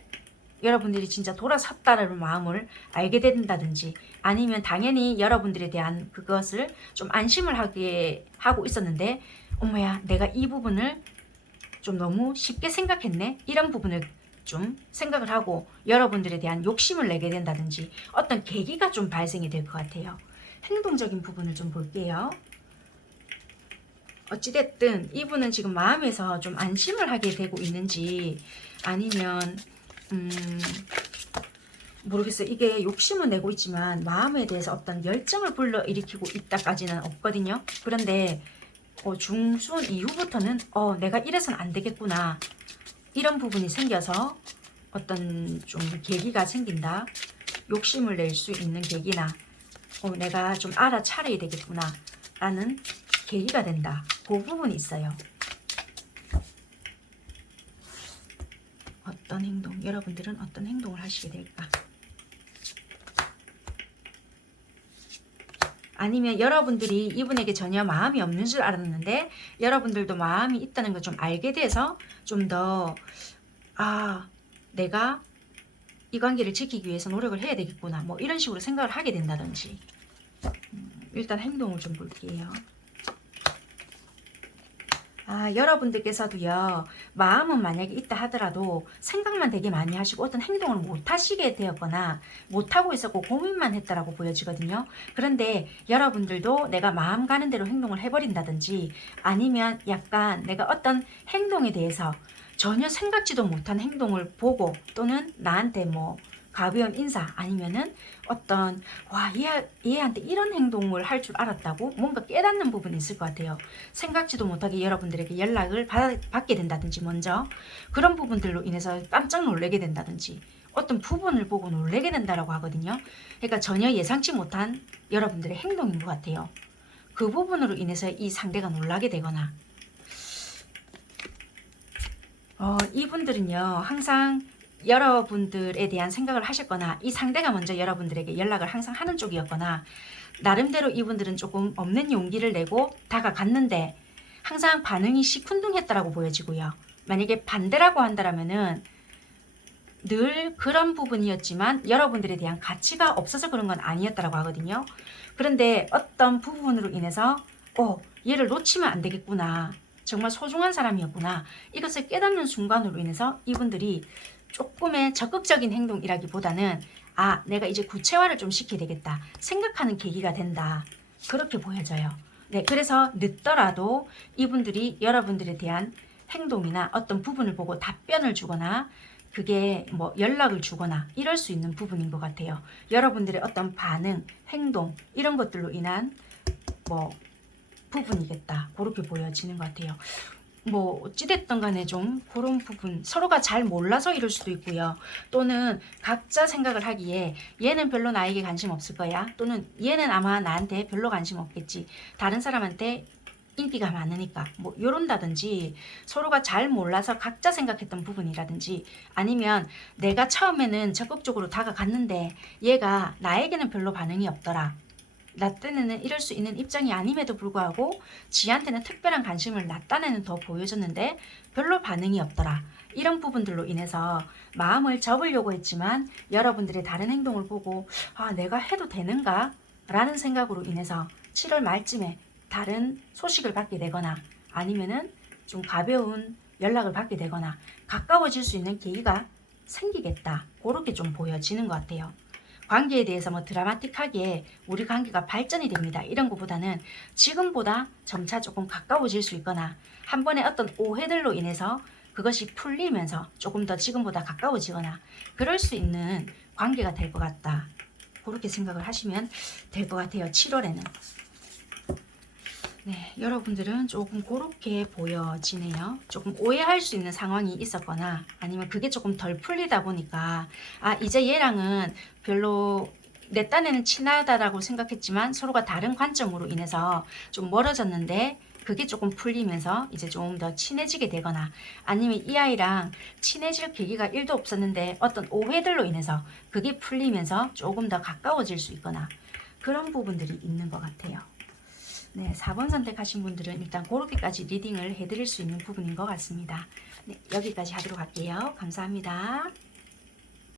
여러분들이 진짜 돌아섰다는 마음을 알게 된다든지, 아니면 당연히 여러분들에 대한 그것을 좀 안심을 하게 하고 있었는데, 어머야, 내가 이 부분을 좀 너무 쉽게 생각했네, 이런 부분을 좀 생각을 하고 여러분들에 대한 욕심을 내게 된다든지, 어떤 계기가 좀 발생이 될 것 같아요. 행동적인 부분을 좀 볼게요. 어찌됐든 이분은 지금 마음에서 좀 안심을 하게 되고 있는지, 아니면 모르겠어요. 이게 욕심은 내고 있지만 마음에 대해서 어떤 열정을 불러일으키고 있다까지는 없거든요. 그런데 중순 이후부터는 내가 이래서는 안 되겠구나, 이런 부분이 생겨서 어떤 좀 계기가 생긴다. 욕심을 낼 수 있는 계기나 내가 좀 알아차려야 되겠구나 라는 계기가 된다. 그 부분이 있어요. 어떤 행동, 여러분들은 어떤 행동을 하시게 될까? 아니면 여러분들이 이분에게 전혀 마음이 없는 줄 알았는데 여러분들도 마음이 있다는 걸 좀 알게 돼서 좀 더 내가 이 관계를 지키기 위해서 노력을 해야 되겠구나, 뭐 이런 식으로 생각을 하게 된다든지. 일단 행동을 좀 볼게요. 여러분들께서도요, 마음은 만약에 있다 하더라도 생각만 되게 많이 하시고 어떤 행동을 못 하시게 되었거나 못하고 있었고 고민만 했다라고 보여지거든요. 그런데 여러분들도 내가 마음 가는 대로 행동을 해버린다든지, 아니면 약간 내가 어떤 행동에 대해서 전혀 생각지도 못한 행동을 보고, 또는 나한테 뭐 가벼운 인사, 아니면은 어떤 얘한테 이런 행동을 할 줄 알았다고 뭔가 깨닫는 부분이 있을 것 같아요. 생각지도 못하게 여러분들에게 연락을 받게 된다든지, 먼저 그런 부분들로 인해서 깜짝 놀라게 된다든지, 어떤 부분을 보고 놀라게 된다라고 하거든요. 그러니까 전혀 예상치 못한 여러분들의 행동인 것 같아요. 그 부분으로 인해서 이 상대가 놀라게 되거나, 이분들은요 항상 여러분들에 대한 생각을 하셨거나, 이 상대가 먼저 여러분들에게 연락을 항상 하는 쪽이었거나, 나름대로 이분들은 조금 없는 용기를 내고 다가갔는데 항상 반응이 시큰둥했다라고 보여지고요. 만약에 반대라고 한다면은 늘 그런 부분이었지만 여러분들에 대한 가치가 없어서 그런 건 아니었다라고 하거든요. 그런데 어떤 부분으로 인해서 얘를 놓치면 안 되겠구나, 정말 소중한 사람이었구나, 이것을 깨닫는 순간으로 인해서 이분들이 조금의 적극적인 행동이라기보다는 내가 이제 구체화를 좀 시켜야 되겠다 생각하는 계기가 된다, 그렇게 보여져요. 네, 그래서 늦더라도 이분들이 여러분들에 대한 행동이나 어떤 부분을 보고 답변을 주거나, 그게 뭐 연락을 주거나 이럴 수 있는 부분인 것 같아요. 여러분들의 어떤 반응, 행동, 이런 것들로 인한 뭐 부분이겠다, 그렇게 보여지는 것 같아요. 뭐 어찌됐든 간에 좀 그런 부분, 서로가 잘 몰라서 이럴 수도 있고요. 또는 각자 생각을 하기에 얘는 별로 나에게 관심 없을 거야, 또는 얘는 아마 나한테 별로 관심 없겠지, 다른 사람한테 인기가 많으니까, 뭐 요런다든지, 서로가 잘 몰라서 각자 생각했던 부분이라든지, 아니면 내가 처음에는 적극적으로 다가갔는데 얘가 나에게는 별로 반응이 없더라, 나 때는 이럴 수 있는 입장이 아님에도 불구하고 지한테는 특별한 관심을 나 딴에는 더 보여줬는데 별로 반응이 없더라, 이런 부분들로 인해서 마음을 접으려고 했지만 여러분들의 다른 행동을 보고 내가 해도 되는가 라는 생각으로 인해서 7월 말쯤에 다른 소식을 받게 되거나, 아니면은 좀 가벼운 연락을 받게 되거나 가까워질 수 있는 계기가 생기겠다, 그렇게 좀 보여지는 것 같아요. 관계에 대해서 뭐 드라마틱하게 우리 관계가 발전이 됩니다, 이런 것보다는 지금보다 점차 조금 가까워질 수 있거나, 한 번의 어떤 오해들로 인해서 그것이 풀리면서 조금 더 지금보다 가까워지거나 그럴 수 있는 관계가 될 것 같다, 그렇게 생각을 하시면 될 것 같아요. 7월에는 네, 여러분들은 조금 그렇게 보여지네요. 조금 오해할 수 있는 상황이 있었거나, 아니면 그게 조금 덜 풀리다 보니까 이제 얘랑은 별로 내 딴에는 친하다라고 생각했지만 서로가 다른 관점으로 인해서 좀 멀어졌는데, 그게 조금 풀리면서 이제 좀 더 친해지게 되거나, 아니면 이 아이랑 친해질 계기가 1도 없었는데 어떤 오해들로 인해서 그게 풀리면서 조금 더 가까워질 수 있거나, 그런 부분들이 있는 것 같아요. 네, 4번 선택하신 분들은 일단 그렇게까지 리딩을 해드릴 수 있는 부분인 것 같습니다. 네, 여기까지 하도록 할게요. 감사합니다.